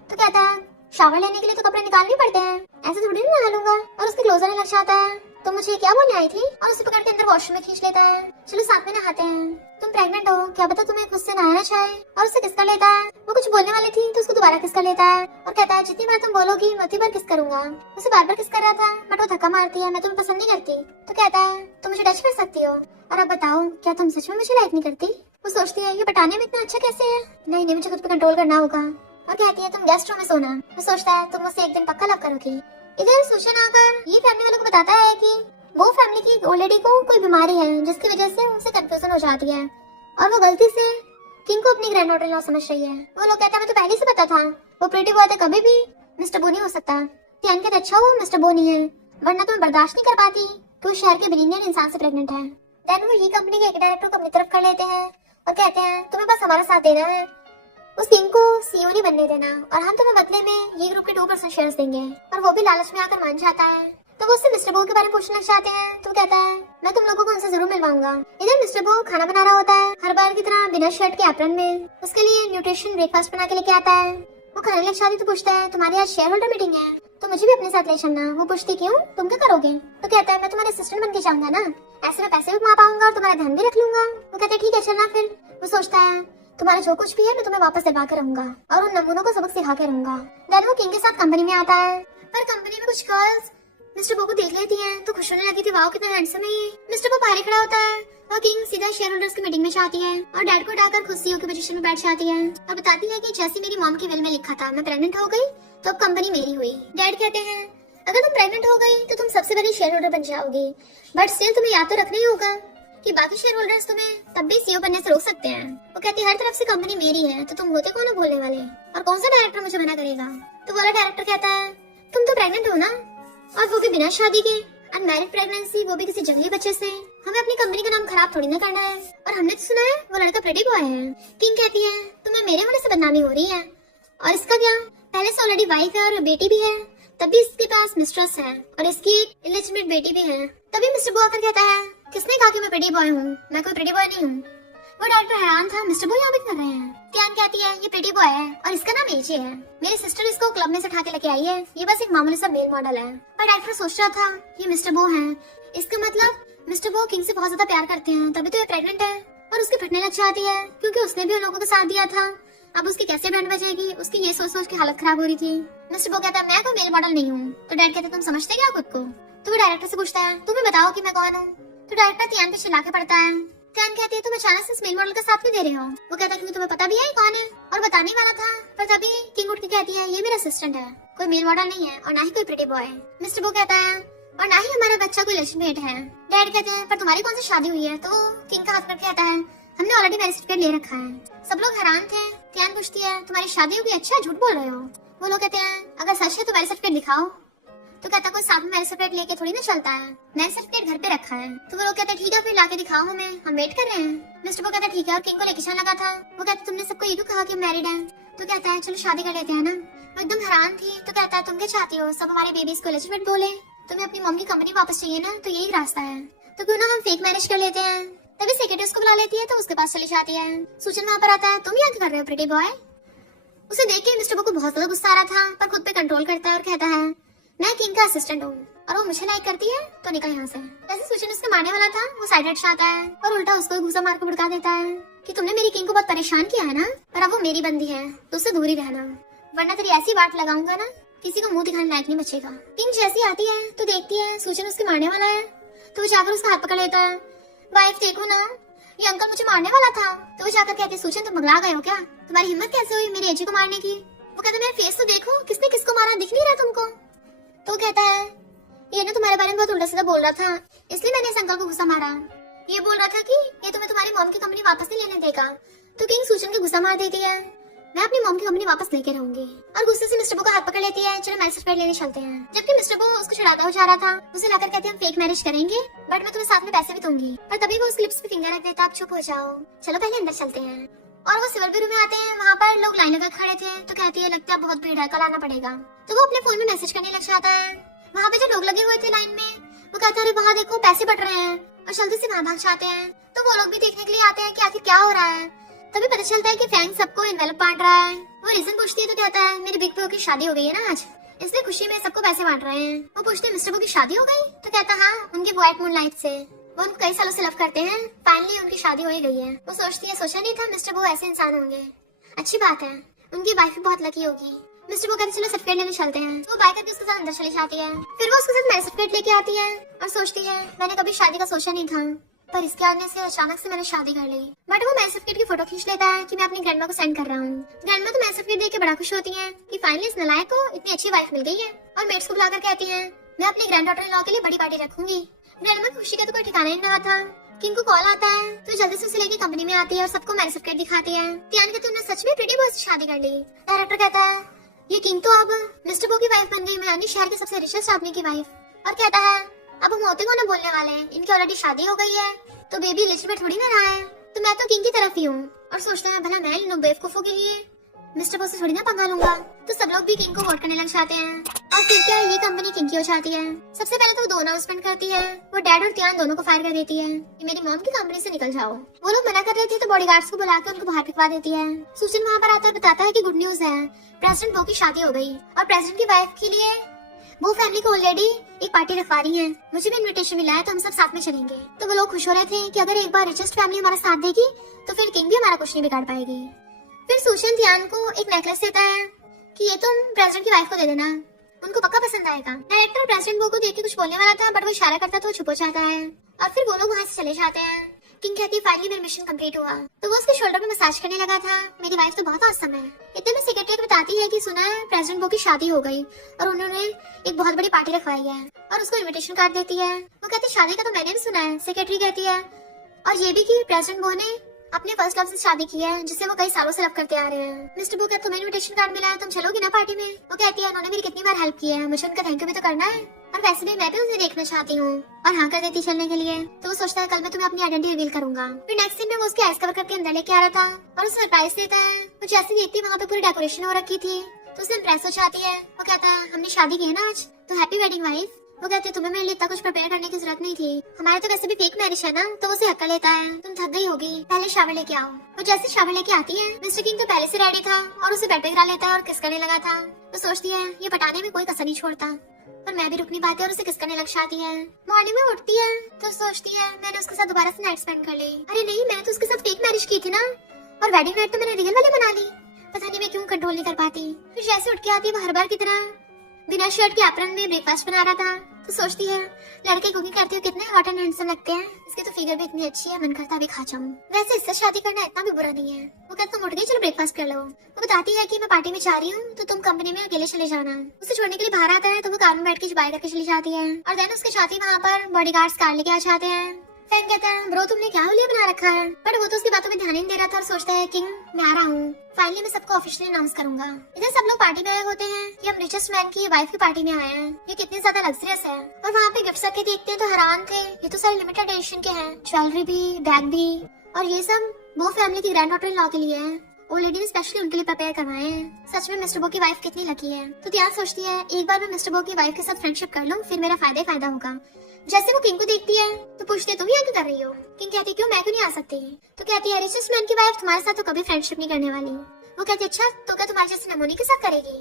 तो कहता है शावर लेने के लिए तो कपड़े निकालने पड़ते हैं, ऐसे थोड़ी ना नहा लूंगा। और उसके क्लोज आने लग जाता है तो मुझे क्या बोलने आई थी और उसे पकड़ के अंदर वॉशरूम में खींच लेता है। चलो साथ में नहाते हैं, तुम प्रेग्नेंट हो, क्या पता तुम्हें खुद से नहाना चाहे। और उसे किस कर लेता है। वो कुछ बोलने वाली थी तो उसको दोबारा किस कर लेता है और कहता है जितनी बार तुम बोलोगी मैं उतनी बार किस करूंगा। उसे बार बार किस कर रहा था बट वो धक्का मारती है, मैं तुम्हें पसंद नहीं करती। तो कहता है तुम मुझे टच कर सकती हो और अब बताओ क्या तुम सच में मुझे लाइक नहीं करती? वो सोचती है ये पटाने में इतना अच्छा कैसे है, नहीं मुझे खुद पे कंट्रोल करना होगा। और कहती है तुम गेस्ट रूम में सोना। वो सोचता है तुम मुझसे एक दिन पक्का लव करोगी। इधर सूचन आकर ये फैमिली वालों को बताता है कि वो फैमिली की ओल्ड लेडी को कोई बीमारी है जिसकी वजह से उनसे कंफ्यूजन हो जाती है और वो गलती से किंग को अपनी ग्रैंड डॉटर इन लॉ समझ रही है। वो लोग कहते हैं मुझे तो पहले से पता था वो प्रीटी बॉय कभी भी मिस्टर बो नहीं हो सकता। ध्यान के अच्छा वो मिस्टर बो नहीं है, वरना तो मैं बर्दाश्त नहीं कर पाती कि उस शहर के बिलियनियर इंसान से प्रेग्नेंट है। देन वो ये कंपनी के एक डायरेक्टर को अपनी तरफ कर लेते हैं और कहते हैं तुम्हें बस हमारा साथ देना है, उस किंग को सीईओ नहीं बनने देना और हम तुम्हें बदले में ये ग्रुप के 2% शेयर्स देंगे। और वो भी लालच में आकर मान जाता है। तो वो उससे मिस्टर बो के बारे में पूछना चाहते हैं तो कहता है मैं तुम लोगों को उनसे जरूर मिलवाऊंगा। इधर मिस्टर बो खाना बना रहा होता है हर बार की तरह बिना शर्ट के एप्रन में। उसके लिए न्यूट्रिशन ब्रेकफास्ट बना के लेके आता है। वो खाने लग जाती तो पूछता है तुम्हारी आज शेयर होल्डर मीटिंग है तो मुझे भी अपने साथ ले चलना। वो पूछती क्यों, तुम क्या करोगे? तो कहता है मैं तुम्हारे असिस्टेंट बन के जाऊंगा ना, ऐसे में पैसे भी कमा पाऊंगा और तुम्हारा ध्यान भी रख लूंगा। वो कहते ठीक है चलना। फिर वो सोचता है तुम्हारा जो कुछ भी है मैं तुम्हें वापस दिलवा कर रहूंगा और उन नमूनों को सबक सिखा के रहूंगा। देन वो किंग के साथ कंपनी में आता है पर कंपनी में कुछ गर्ल्स मिस्टर बो को देख लेती हैं तो खुश होने लगी थी, वाओ कितना हैंडसम है ये। मिस्टर बो बाहर खड़ा होता है और किंग सीधा शेयर होल्डर्स की मीटिंग में जाती है और डैड को उठाकर खुद सीईओ की पोजीशन में बैठ जाती है और बताती है कि जैसे मेरी मॉम की विल में लिखा था मैं प्रेग्नेंट हो गई तो अब कंपनी मेरी हुई। डैड कहते हैं अगर तुम प्रेग्नेंट हो गई तो तुम सबसे बड़ी शेयर होल्डर बन जाओगी, बट स्टिल तुम्हें याद तो रखना ही होगा कि बाकी शेयर होल्डर्स तुम्हें तब भी सीईओ बनने से रोक सकते हैं। वो कहती हर तरफ से कंपनी मेरी है, तो तुम होते कौन हो बोलने वाले, और कौन सा डायरेक्टर मुझे मना करेगा। तो वाला डायरेक्टर कहता है तुम तो प्रेग्नेंट हो ना, और वो भी बिना शादी के, अनमैरिड प्रेगनेंसी, वो भी किसी जंगली बच्चे से। हमें अपनी कंपनी का नाम खराब थोड़ी ना करना है, और हमने तो सुना है वो लड़का प्रेटी बॉय है। किंग कहती है तुम्हें मेरे होने से बदनामी हो रही है, और इसका क्या, पहले से ऑलरेडी वाइफ है और बेटी भी है, तभी इसके पास मिस्ट्रेस है और इसकी एक इलिजिटिमेट बेटी भी है। तभी मिस्टर बो आकर कहता है किसने कहा कि मैं प्रेटी बॉय हूँ, मैं कोई प्रेटी बॉय नहीं हूँ। वो डॉक्टर हैरान था, मिस्टर बो यहाँ भी कर रहे हैं। त्यान कहती है ये प्रेटी बॉय है और इसका नाम एजे है, मेरी सिस्टर इसको क्लब में से उठा के लेके आई है, ये बस एक मामूली सा मेल मॉडल है। पर डॉक्टर सोच रहा था ये मिस्टर बो है, इसका मतलब मिस्टर बो किंग से बहुत ज्यादा प्यार करते हैं, तभी तो ये प्रेग्नेंट है और उसके फटने लग जाती है, क्योंकि उसने भी उन लोगों का साथ दिया था। अब उसकी कैसे बैंड बजेगी, उसकी ये सोच सोच की हालत खराब हो रही थी। मिस्टर बो कहता है मैं कोई मेल मॉडल नहीं हूँ। तो डैड कहते तुम समझते क्या खुद को। तो वो डायरेक्टर से पूछता है तुम्हें बताओ कि मैं कौन हूँ। तो डायरेक्टर त्यान पे चिल्ला के पड़ता है। त्यान कहती है तुम अचानक से इस मेल मॉडल का साथ क्यों दे रहे हो। वो कहता है तुम्हें पता भी है कौन है, और बताने वाला था, पर तभी किंग उठ के कहती है ये मेरा असिस्टेंट है, कोई मेल मॉडल नहीं है और ना ही कोई प्रिटी बॉय। मिस्टर बो कहता है और ना ही हमारा बच्चा कोई लेजिटिमेट है। डैड कहते हैं पर तुम्हारी कौन सी शादी हुई है। तो किंग का हाथ पकड़ कहता है हमने ऑलरेडी मैरिज सर्टिफिकेट ले रखा है। सब लोग हैरान थे। त्यान पूछती है तुम्हारी शादी हो गई, अच्छा झूठ बोल रहे हो। वो लोग कहते हैं अगर सच है तो मैरिज सर्टिफिकेट दिखाओ। तो कहता कोई साथ में मैरिज सर्टिफिकेट लेके थोड़ी ना चलता है, मैरिज सर्टिफिकेट घर पे रखा है। तो वो लोग कहते हैं ठीक है फिर लाके दिखाओ हमें, हम वेट कर रहे हैं। मिस्टर बो कहता है ठीक है, और किंग को लेके चलने लगा था। वो कहता तुमने सबको ये क्यों कहा कि मैरिड है। तो कहता है चलो शादी कर लेते हैं ना। वो एकदम हैरान थी। तो कहता है तुम क्या चाहती हो, सब हमारे बेबीज को लेजिटिमेट बोले, तुम्हें अपनी मम्मी की कंपनी वापस चाहिए ना, तो यही रास्ता है, तो क्यों ना हम फेक मैरिज कर लेते हैं। तभी सेक्रेटरी उसको बुला लेती है, तो उसके पास चली जाती है। सूचन वहाँ पर आता है तुम यहाँ क्या कर रहे हो प्रिटी बॉय। उसे देख के मिस्टर बो को बहुत ज्यादा गुस्सा आ रहा था, पर खुद पे कंट्रोल करता है और कहता है मैं किंग का असिस्टेंट हूँ और वो मुझे लाइक करती है तो निकल यहाँ से। जैसे सूचन उसके मारने वाला था वो साइड हट आता है और उल्टा उसको घूसा मार के भड़का देता है कि तुमने मेरी किंग को बहुत परेशान किया है ना, पर अब वो मेरी बंदी है तो उससे दूर ही रहना, वरना तेरी ऐसी बात लगाऊंगा ना किसी को मुंह दिखाने लायक नहीं बचेगा। किंग जैसी आती है तो देखती है सूचन उसके मारने वाला है, तो वो जाकर उसका हाथ पकड़ लेता है। वाइफ देखो ना ये अंकल मुझे मारने वाला था। तो वो जाकर कहती है सूचन तुम पगला गए हो क्या, तुम्हारी हिम्मत कैसे हुई मेरे एजी को मारने की। वो कहता मेरा फेस तो देखो किसने किसको मारा, दिख नहीं रहा तुमको। तो कहता है ये ना तुम्हारे बारे में बहुत उल्टा सीधा बोल रहा था, इसलिए मैंने इस अंकल को गुस्सा मारा। ये बोल रहा था कि ये तुम्हें तुम्हारी मॉम की कंपनी वापस नहीं लेने देगा। तो किंग सूचन को गुस्सा मार देती है मैं अपनी मॉम की कंपनी वापस लेके रहूंगी, और गुस्से से मिस्टर बो का हाथ पकड़ लेती है चलो मैरिज सर्टिफिकेट लेने चलते हैं। जबकि मिस्टर बो उसको छुड़ाता हुआ जा रहा था, उसे लाकर कहते हैं हम फेक मैरिज करेंगे बट मैं तुम्हें साथ में पैसे भी दूंगी, पर तभी वो उसके लिप्स पे फिंगर रख देता आप चुप हो जाओ, चलो पहले अंदर चलते हैं। और वो सिविल ब्यूरो में आते हैं, वहाँ पर लोग लाइन लगा खड़े थे। तो कहती है लगता है बहुत भीड़ है, कल आना पड़ेगा। तो वो अपने फोन में मैसेज करने लग जाता है। वहाँ पे जो लोग लगे हुए थे लाइन में वो कहते हैं वहाँ देखो पैसे बट रहे हैं, और जल्दी से वहाँ भाग जाते हैं। तो वो लोग भी देखने के लिए आते हैं कि आखिर क्या हो रहा है। तभी पता चलता है कि फैंग सबको इन्वेलप बांट रहा है। वो रीजन पूछती है तो कहता है मेरी बिग बो की शादी हो गई है ना आज, इसलिए खुशी में सबको पैसे बांट रहे हैं। वो पूछते हैं मिस्टर बो की शादी हो गई। तो कहता हाँ उनकी वाइट मूनलाइट से, वो उनको कई सालों से लव करते हैं, फाइनली उनकी शादी हो ही गई है। वो सोचती है सोचा नहीं था मिस्टर बो ऐसे इंसान होंगे, अच्छी बात है, उनकी वाइफ भी बहुत लकी होगी। मिस्टर बो कहते चलो सर्टिफिकेट लेने चलते हैं। तो वो बाइक करके उसके साथ अंदर चली जाती है। फिर वो उसके साथ मैरिज सर्टिफिकेट लेके आती है और सोचती है मैंने कभी शादी का सोचा नहीं था, पर इसके आने से अचानक से मैंने शादी कर ली। बट वो मैरिज सर्टिफिकेट की फोटो खींच लेता है कि मैं अपनी ग्रैंडमा को सेंड कर रहा हूँ। ग्रैंडमा तो मैरिज सर्टिफिकेट देख के बड़ा खुश होती है कि फाइनली इस नलायक को इतनी अच्छी वाइफ मिल गई है, और मेट्स को बुलाकर कहती है मैं अपनी ग्रैंड डॉटर इन लॉ के लिए बड़ी पार्टी रखूंगी। ग्रैंडमा की खुशी का तो कोई ठिकाना नहीं रहा था। किंग को कॉल आता है तो जल्दी से उसे लेके कंपनी में आती है और सबको मैरिज सर्टिफिकेट दिखाती है। त्यान कहते तुमने सच में प्रिटी बॉय से शादी कर ली। डायरेक्टर कहता है ये किंग तो अब मिस्टर बो की वाइफ बन गई, मैं शहर के सबसे रिचेस्ट आदमी की वाइफ, और कहता है अब हम होते को ना बोलने वाले हैं, इनकी ऑलरेडी शादी हो गई है तो बेबी एलिजिबल थोड़ी ना रहा है, तो मैं तो किंग की तरफ ही हूँ। और सोचता है भला मैं इन बेवकूफों के लिए मिस्टर बो से थोड़ी ना पंगा लूंगा। तो सब लोग भी किंग को वोट करने लग जाते हैं, और फिर क्या ये कंपनी किंग की हो जाती है। सबसे पहले तो वो दो अनाउंसमेंट करती है, वो डैड और त्यान दोनों को फायर कर देती है कि मेरी मॉम की कंपनी से निकल जाओ। वो लोग मना कर रहे थे तो बॉडीगार्ड्स को बुलाकर उनको बाहर फेंकवा देती है। सूचन वहाँ पर आता है बताता है कि गुड न्यूज है, प्रेसिडेंट बो की शादी हो गई और प्रेसिडेंट की वाइफ के लिए वो फैमिली को ऑलरेडी एक पार्टी रखवा रही है, मुझे भी इनविटेशन मिला है तो हम सब साथ में चलेंगे। तो वो लोग खुश हो रहे थे कि अगर एक बार रिचेस्ट फैमिली हमारा साथ देगी तो फिर किंग भी हमारा कुछ नहीं बिगाड़ पाएगी। फिर सूचन ध्यान को एक नेकलेस देता है कि ये तुम प्रेसिडेंट की वाइफ को दे देना, उनको पक्का पसंद आएगा। डायरेक्टर प्रेसिडेंट बो को देख के कुछ बोलने वाला था बट वो इशारा करता तो वो चुप हो जाता है, और फिर वो लोग वहाँ से चले जाते हैं। किंग कहती है फाइनली मेरा मिशन कंप्लीट हुआ। तो वो उसके शोल्डर पे मसाज करने लगा था, मेरी वाइफ तो बहुत औसम है। इतने में सेक्रेटरी बताती है कि सुना है प्रेसिडेंट बो की शादी हो गई और उन्होंने एक बहुत बड़ी पार्टी रखवाई है, और उसको इनविटेशन कार्ड देती है। वो कहती है शादी का तो मैंने भी सुना है। सेक्रेटरी कहती है और ये भी कि प्रेसिडेंट बो ने अपने फर्स्ट लव से शादी की है, जिससे वो कई सालों से लव करते आ रहे हैं। मिस्टर बो कहते तुम्हें इनविटेशन कार्ड मिला है, तुम चलोगी ना पार्टी में? वो कहती है उन्होंने मेरी कितनी बार हेल्प की है, मुझे उनका थैंक यू भी तो करना है, और वैसे भी मैं भी उसे देखना चाहती हूँ। और हाँ कर देती चलने के लिए। तो वो सोचता है कल मैं तुम्हें अपनी आइडेंटिटी रिवील करूंगा। फिर नेक्स्ट दिन में वो उसके आइस कवर करके अंदर लेके आ रहा था और उसे सरप्राइज देता है। वो जैसे देखती वहाँ पे पूरी डेकोरेशन हो रखी थी तो उसे इम्प्रेस हो जाती है। वो कहता है हमने शादी की है ना आज, तो हैप्पी वेडिंग वाइफ। वो कहते तुम्हें मेरे लिए इतना कुछ प्रिपेयर करने की जरूरत नहीं थी, हमारे तो वैसे भी फेक मैरिज है ना। तो वो उसे हक्का लेता है तुम थक गई होगी, पहले शावर लेके आओ। वो जैसे शावर लेके आती है, मिस्टर किंग तो पहले से रेडी था और उसे बेड पे गिरा लेता है और किस करने लगा था। वो सोचती है ये पटाने में कोई कसर नहीं छोड़ता, पर मैं भी रुक नहीं पाती और उसे किस करने लग जाती है। मॉर्निंग में उठती है तो सोचती है मैंने उसके साथ दोबारा से नाइट स्पेंड कर ली। अरे नहीं, मैंने तो उसके साथ फेक मैरिज की थी ना, और वेडिंग नाइट तो मैंने रियल वाले बना ली। पता नहीं मैं क्यों कंट्रोल नहीं कर पाती। फिर जैसे उठ के आती है वो हर बार की तरह बिना शर्ट के एप्रन में ब्रेकफास्ट बना रहा था। तो सोचती है लड़के कुकिंग करते हुए कितने हॉट एंड हैंडसम लगते हैं, इसकी तो फिगर भी इतनी अच्छी है, मन करता भी खा जाऊं। वैसे इससे शादी करना इतना भी बुरा नहीं है। वो कहता तुम उठ गई, चलो ब्रेकफास्ट कर लो। वो बताती है कि मैं पार्टी में जा रही हूँ तो तुम कंपनी में अकेले चले जाना। उसे छोड़ने के लिए बाहर आता है तो वो कार में बैठ के बाय करके चली जाती है और देन उसके साथ ही वहाँ पर बॉडीगार्ड्स कार लेके आ जाते हैं। फैन कहता है ब्रो तुमने क्या हुलिया बना रखा है, बट वो तो उसकी बातों में ध्यान ही नहीं दे रहा था और सोचता है किंग मैं आ रहा हूँ, फाइनली मैं सबको ऑफिशियली अनाउंस करूंगा। इधर सब लोग पार्टी में आए होते हैं कि हम रिचेस्ट मैन की वाइफ की पार्टी में आए हैं, ये कितनी ज्यादा लग्जरियस है। और वहाँ पे गिफ्ट रखे देखते हैं तो हैरान थे, ये तो सारे लिमिटेड एडिशन के हैं, ज्वेलरी भी, बैग भी, और ये सब वो फैमिली की ग्रैंड डॉटर इन लॉ के लिए है। वो लेडी ने स्पेशली उनके लिए प्रिपेयर करवाए हैं। सच में मिस्टर बो की वाइफ कितनी लकी है। तो ध्यान सोचती है एक बार मैं मिस्टर बो की वाइफ के साथ फ्रेंडशिप कर लूं, फिर मेरा फायदा ही फायदा होगा। जैसे वो किंग को देखती है तो पूछती है तुम यहाँ क्या कर रही हो? किंग कहती क्यों, मैं क्यों नहीं आ सकती? तो कहती है रिचेस्ट मैन की वाइफ तुम्हारे साथ तो कभी फ्रेंडशिप नहीं करने वाली। वो कहती है अच्छा तो क्या तुम्हारे जैसे नमूने के साथ करेगी?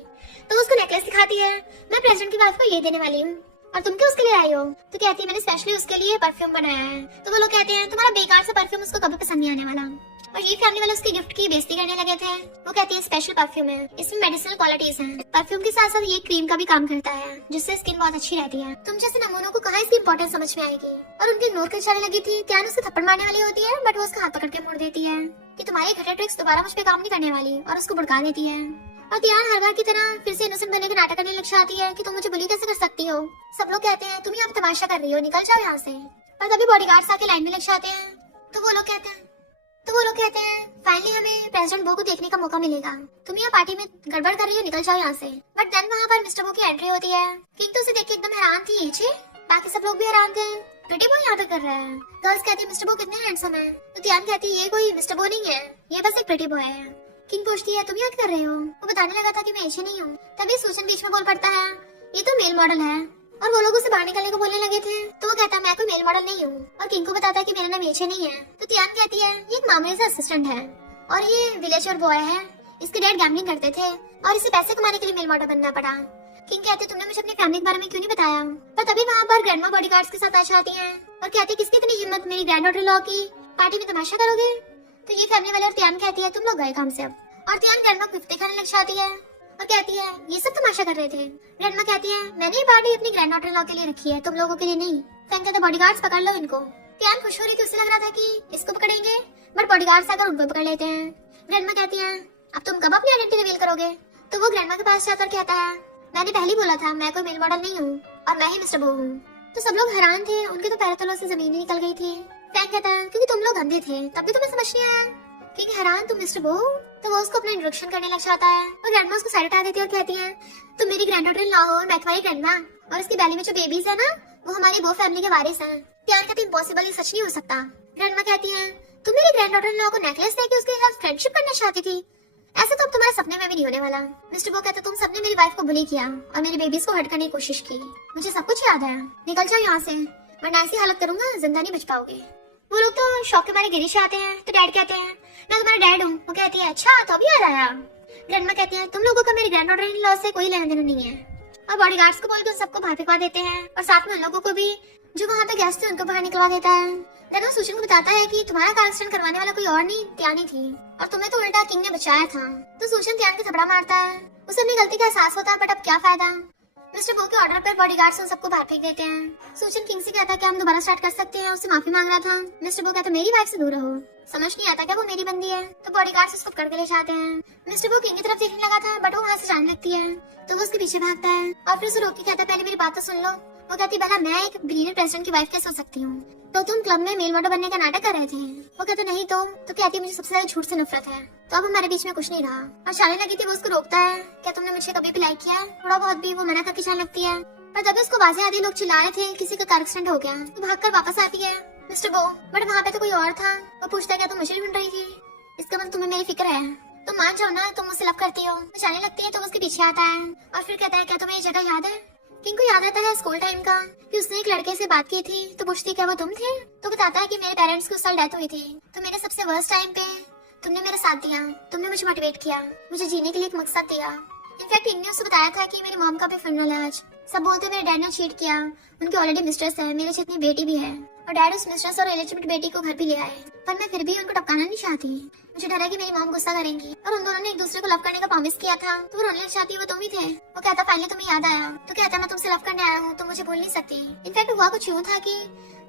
तो उसको नेकलेस दिखाती है, मैं प्रेसिडेंट की वाइफ को ये देने वाली हूँ, और तुम क्या उसके लिए आई हो? तो कहती है मैंने स्पेशली उसके लिए परफ्यूम बनाया है। तो वो लोग कहते हैं तुम्हारा बेकार सा परफ्यूम उसको कभी पसंद नहीं आने वाला। और ये फैमिली वाले उसके गिफ्ट की बेइज्जती करने लगे थे। वो कहती है स्पेशल परफ्यूम है, इसमें मेडिसिनल क्वालिटीज हैं। परफ्यूम के साथ साथ ये क्रीम का भी काम करता है जिससे स्किन बहुत अच्छी रहती है। तुम जैसे नमूनों को कहाँ इसकी इंपॉर्टेंस समझ में आएगी? और उनकी इग्नोर कर जाने लगी थी। त्यान उसे थप्पड़ मारने वाली होती है बट वो उसका हाथ पकड़ के मोड़ देती है कि तुम्हारी घटिया ट्रिक्स दोबारा मुझ पे काम नहीं करने वाली, और उसको भड़का देती है। और त्यान हर बार की तरह फिर से इनोसेंट बनने का नाटक करने लग जाती है कि तुम मुझे बुली कैसे कर सकती हो। सब लोग कहते हैं तुम यहाँ पे तमाशा कर रही हो, निकल जाओ यहाँ से। और तभी बॉडीगार्ड्स आके लाइन में लग जाते हैं। तो वो लोग कहते हैं फाइनली हमें प्रेसिडेंट बो को देखने का मौका मिलेगा, तुम यहाँ पार्टी में गड़बड़ कर रही हो, निकल जाओ यहाँ से। बट देन वहाँ पर मिस्टर बो की एंट्री होती है। किंग तो उसे देख के एकदम हैरान थी, ये बाकी सब लोग भी हैरान थे, प्रिटी बॉय यहाँ पे कर रहा है। गर्ल्स कहती है मिस्टर बो कितने हैंडसम है। तो त्यान कहती है ये कोई मिस्टर बो नहीं है, ये बस एक प्रिटी बॉय है। किंग पूछती है तुम यहाँ क्या कर रहे हो? वो बताने लगा था कि मैं ऐसे नहीं हूँ। तभी सूजन बीच में बोल पड़ता है ये तो मेल मॉडल है, और वो लोग उसे बाहर निकलने को बोलने लगे थे। तो वो कहता मैं कोई मेल मॉडल नहीं हूँ, और किंग को बताता है कि मेरा नाम येचे नहीं है। तो त्यान कहती है ये एक मामूली सा असिस्टेंट है और ये विलेजर बॉय है, इसके डैड गैम्बलिंग करते थे और इसे पैसे कमाने के लिए मेल मॉडल बनना पड़ा। किंग कहते तुमने मुझे अपनी फैमिली के बारे में क्यों नहीं बताया? पर तभी वहाँ पर ग्रैंडमा बॉडीगार्ड्स के साथ आ जाती हैं और कहती है किसकी इतनी हिम्मत मेरी ग्रैंड डॉटर लॉ की पार्टी में तमाशा करोगे? तो ये फैमिली वाले और त्यान कहती है तुम लोग गए काम से अब। और त्यान ग्रैंडमा को गिफ्ट दिखाने लग जाती है और कहती है ये सब तमाशा कर रहे थे। ग्रैंडमा कहती है मैंने ये पार्टी अपनी ग्रैंड डॉटर लॉ के लिए रखी है, तुम लोगों के लिए नहीं। फैन कहते बॉडीगार्ड्स पकड़ लो इनको। त्यान खुश हो रही थी, उसे लग रहा था कि इसको पकड़ेंगे, बट बॉडीगार्ड्स आकर उनको पकड़ लेते हैं। ग्रैंडमा कहती है अब तुम कब अपनी आइडेंटिटी रिवील करोगे? तो वो ग्रैंडमा के पास जाकर कहता है मैंने पहले बोला था मैं कोई मेल मॉडल नहीं हूँ और मैं ही मिस्टर बो हूँ। तो सब लोग हैरान थे, उनके तो पैरों तलों से जमीन ही निकल गई थी। फैन कहता है क्योंकि तुम लोग अंधे थे तब भी तुम्हें समझ नहीं आया क्योंकि हैरान तुम मिस्टर बो। तो वो उसको अपना इंट्रोडक्शन करने लग जाता है और ग्रैंडमा उसको साइड हटा देती है और कहती है तुम मेरी ग्रैंड डॉटर इन लॉ हो और मैं तुम्हारी ग्रैंडमा, और इसकी बैली में जो बेबीज है ना वो हमारी बो फैमिली के वारिस हैं। त्यान कहती इम्पॉसिबल, ये सच नहीं हो सकता। ग्रैंडमा कहती है तुम मेरी ग्रैंड डॉटर इन लॉ को नेकलेस देके उसके साथ फ्रेंडशिप करना चाहती थी, ऐसा तो अब तुम्हारे सपने में भी नहीं होने वाला। मिस्टर बो कहता तुम सबने मेरी वाइफ को बुली किया और मेरी बेबीज को हर्ट करने की कोशिश की, मुझे सब कुछ याद है, निकल जाओ यहाँ से वरना ऐसी हालत करूंगा जिंदा नहीं बच पाओगे। वो लोग तो शौक के मारे गिरीश आते हैं तो डैड कहते हैं मैं तुम्हारा डैड हूँ। वो कहती है अच्छा तो अभी याद आया। ग्रैंडमा कहती है तुम लोगों का मेरी ग्रैंड डॉटर इन लॉ से कोई लेना देना नहीं है, और बॉडीगार्ड्स को बोल के सबको बाहर फेंकवा देते हैं और साथ में उन लोगों को भी जो वहाँ पे गेस्ट थे उनको बाहर निकलवा देता है। देन वो सूजन को बताता है कि तुम्हारा कार एक्सीडेंट करवाने वाला कोई और नहीं त्यानी थी और तुम्हें तो उल्टा किंग ने बचाया था। तो सूजन त्यान के थपड़ा मारता है, उसे अपनी गलती का एहसास होता है बट अब क्या फायदा। मिस्टर बो के ऑर्डर पर बॉडीगार्ड्स उन सबको बाहर फेंक देते हैं। सूजन किंग से कहता है कि हम दोबारा स्टार्ट कर सकते हैं, उससे माफी मांग रहा था। मिस्टर बो कहता मेरी वाइफ से दूर रहो, समझ नहीं आता क्या वो मेरी बंदी है। तो बॉडीगार्ड्स उसको पकड़ के ले जाते हैं। मिस्टर बो किंग की तरफ देखने लगा था बट वो वहाँ से जाने लगती है तो वो उसके पीछे भागता है और फिर उसे रोक के कहता है पहले मेरी बात तो सुन लो। वो कहती भला मैं एक बिलियनर प्रेसिडेंट की वाइफ कैसे हो सकती हूँ? तो तुम क्लब में मेल मॉडल बनने का नाटक कर रहे थे। वो कहते नहीं तो कहती मुझे सबसे ज्यादा झूठ से नफरत है। तो अब हमारे बीच में कुछ नहीं रहा। और शादी लगी थी वो उसको रोकता है, क्या तुमने मुझे कभी भी लाइक किया है? थोड़ा बहुत भी वो मना करके चलने लगती है। पर जब उसको वाजे आधी लोग चिल्ला रहे थे किसी का कार एक्सीडेंट हो गया, तो भागकर वापस आती है मिस्टर बो। बट वहाँ पे तो कोई और था। वो पूछता है क्या तुम मुझे ढूंढ रही थी? इसका मतलब तुम्हें मेरी फिक्र है। तुम मान जाओ ना, तुम मुझसे लव करती हो। वो जाने लगती है तो उसके पीछे आता है और फिर कहता है क्या तुम्हें ये जगह याद है? किंग को याद आता है स्कूल टाइम का कि उसने एक लड़के से बात की थी। तो पूछती क्या वो तुम थे? तो बताता है कि मेरे पेरेंट्स की उस साल डेथ हुई थी, तो मेरे सबसे वर्स्ट टाइम पे तुमने मेरा साथ दिया, तुमने मुझे मोटिवेट किया, मुझे जीने के लिए एक मकसद दिया। इनफैक्ट किंग ने उसको बताया था कि मेरी मॉम का भी फनरल है आज। सब बोलते मेरे डैड ने चीट किया, उनकी ऑलरेडी मिस्ट्रेस है, मेरे जितनी बेटी भी है और डैड उस मिस्ट्रेस और इलिजिबल बेटी को घर भी ले आए। पर मैं फिर भी उनको टपकाना नहीं चाहती। मुझे डर है कि मेरी मॉम गुस्सा करेंगी। और उन दोनों ने एक दूसरे को लव करने का प्रॉमिस किया था, तो वो रोने लग जाती है वो तुम ही थे। वो कहता फाइनली तुम्हें याद आया। तो कहता मैं तुमसे लव करने आया हूँ तो मुझे भूल नहीं सकती। इनफैक्ट हुआ कुछ यूँ था कि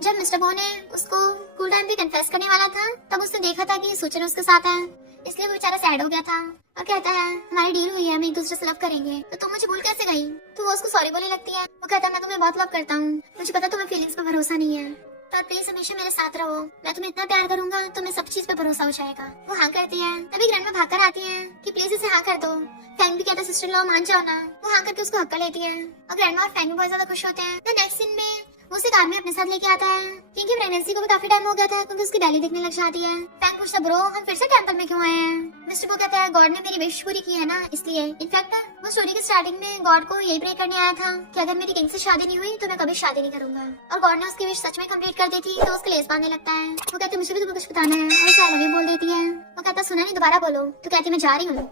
जब मिस्टर बो ने उसको स्कूल टाइम पे कन्फेस करने वाला था, तब उसने देखा था कि सूचन उसके साथ है, इसलिए वो बेचारा सैड हो गया था। और कहता है हमारी डील हुई है, हम एक दूसरे से लव करेंगे, तो तुम मुझे भूल कैसे गई? तो वो उसको सॉरी बोलने लगती है। वो कहता है मैं तुम्हें बहुत लव करता हूँ, मुझे पता तुम्हें फीलिंग्स पे भरोसा नहीं है, पर प्लीज हमेशा मेरे साथ रहो। मैं तुम्हें इतना प्यार करूंगा तो मैं सब चीज पे भरोसा हो जाएगा। वो हाँ करती है। तभी ग्रैंडमा भागकर आती है कि प्लीज इसे हाँ कर दो। फैंग भी कहता है सिस्टर लॉ मान जाओ ना। वो हाँ करके उसको हक्का लेती है और ग्रैंडमा और फैंग भी बहुत ज्यादा खुश होते हैं। तो नेक्स्ट सीन में वो उसे कार में अपने साथ लेके आता है क्योंकि प्रेगनेंसी को भी काफी टाइम हो गया था, क्योंकि उसकी बेली दिखने लग जाती है। फैंग पूछता ब्रो हम फिर से टेंपल में क्यों आए हैं? मिस्टर बो कहता है गॉड ने मेरी विश पूरी की है ना, इसलिए। इनफैक्ट वो स्टोरी के स्टार्टिंग में गॉड को यही प्रे करने आया था कि अगर मेरी किंग से शादी नहीं हुई तो मैं कभी शादी नहीं करूंगा। और गॉड ने उसकी विश सच में कंप्लीट कर दी थी, तो उसके लेस बांधने लगता है। वो कहते मुझे भी तुम्हें कुछ बताना है और उसे आई लव यू बोल देती है। वो कहता सुना नहीं, दोबारा बोलो। तो कहती मैं जा रही हूँ।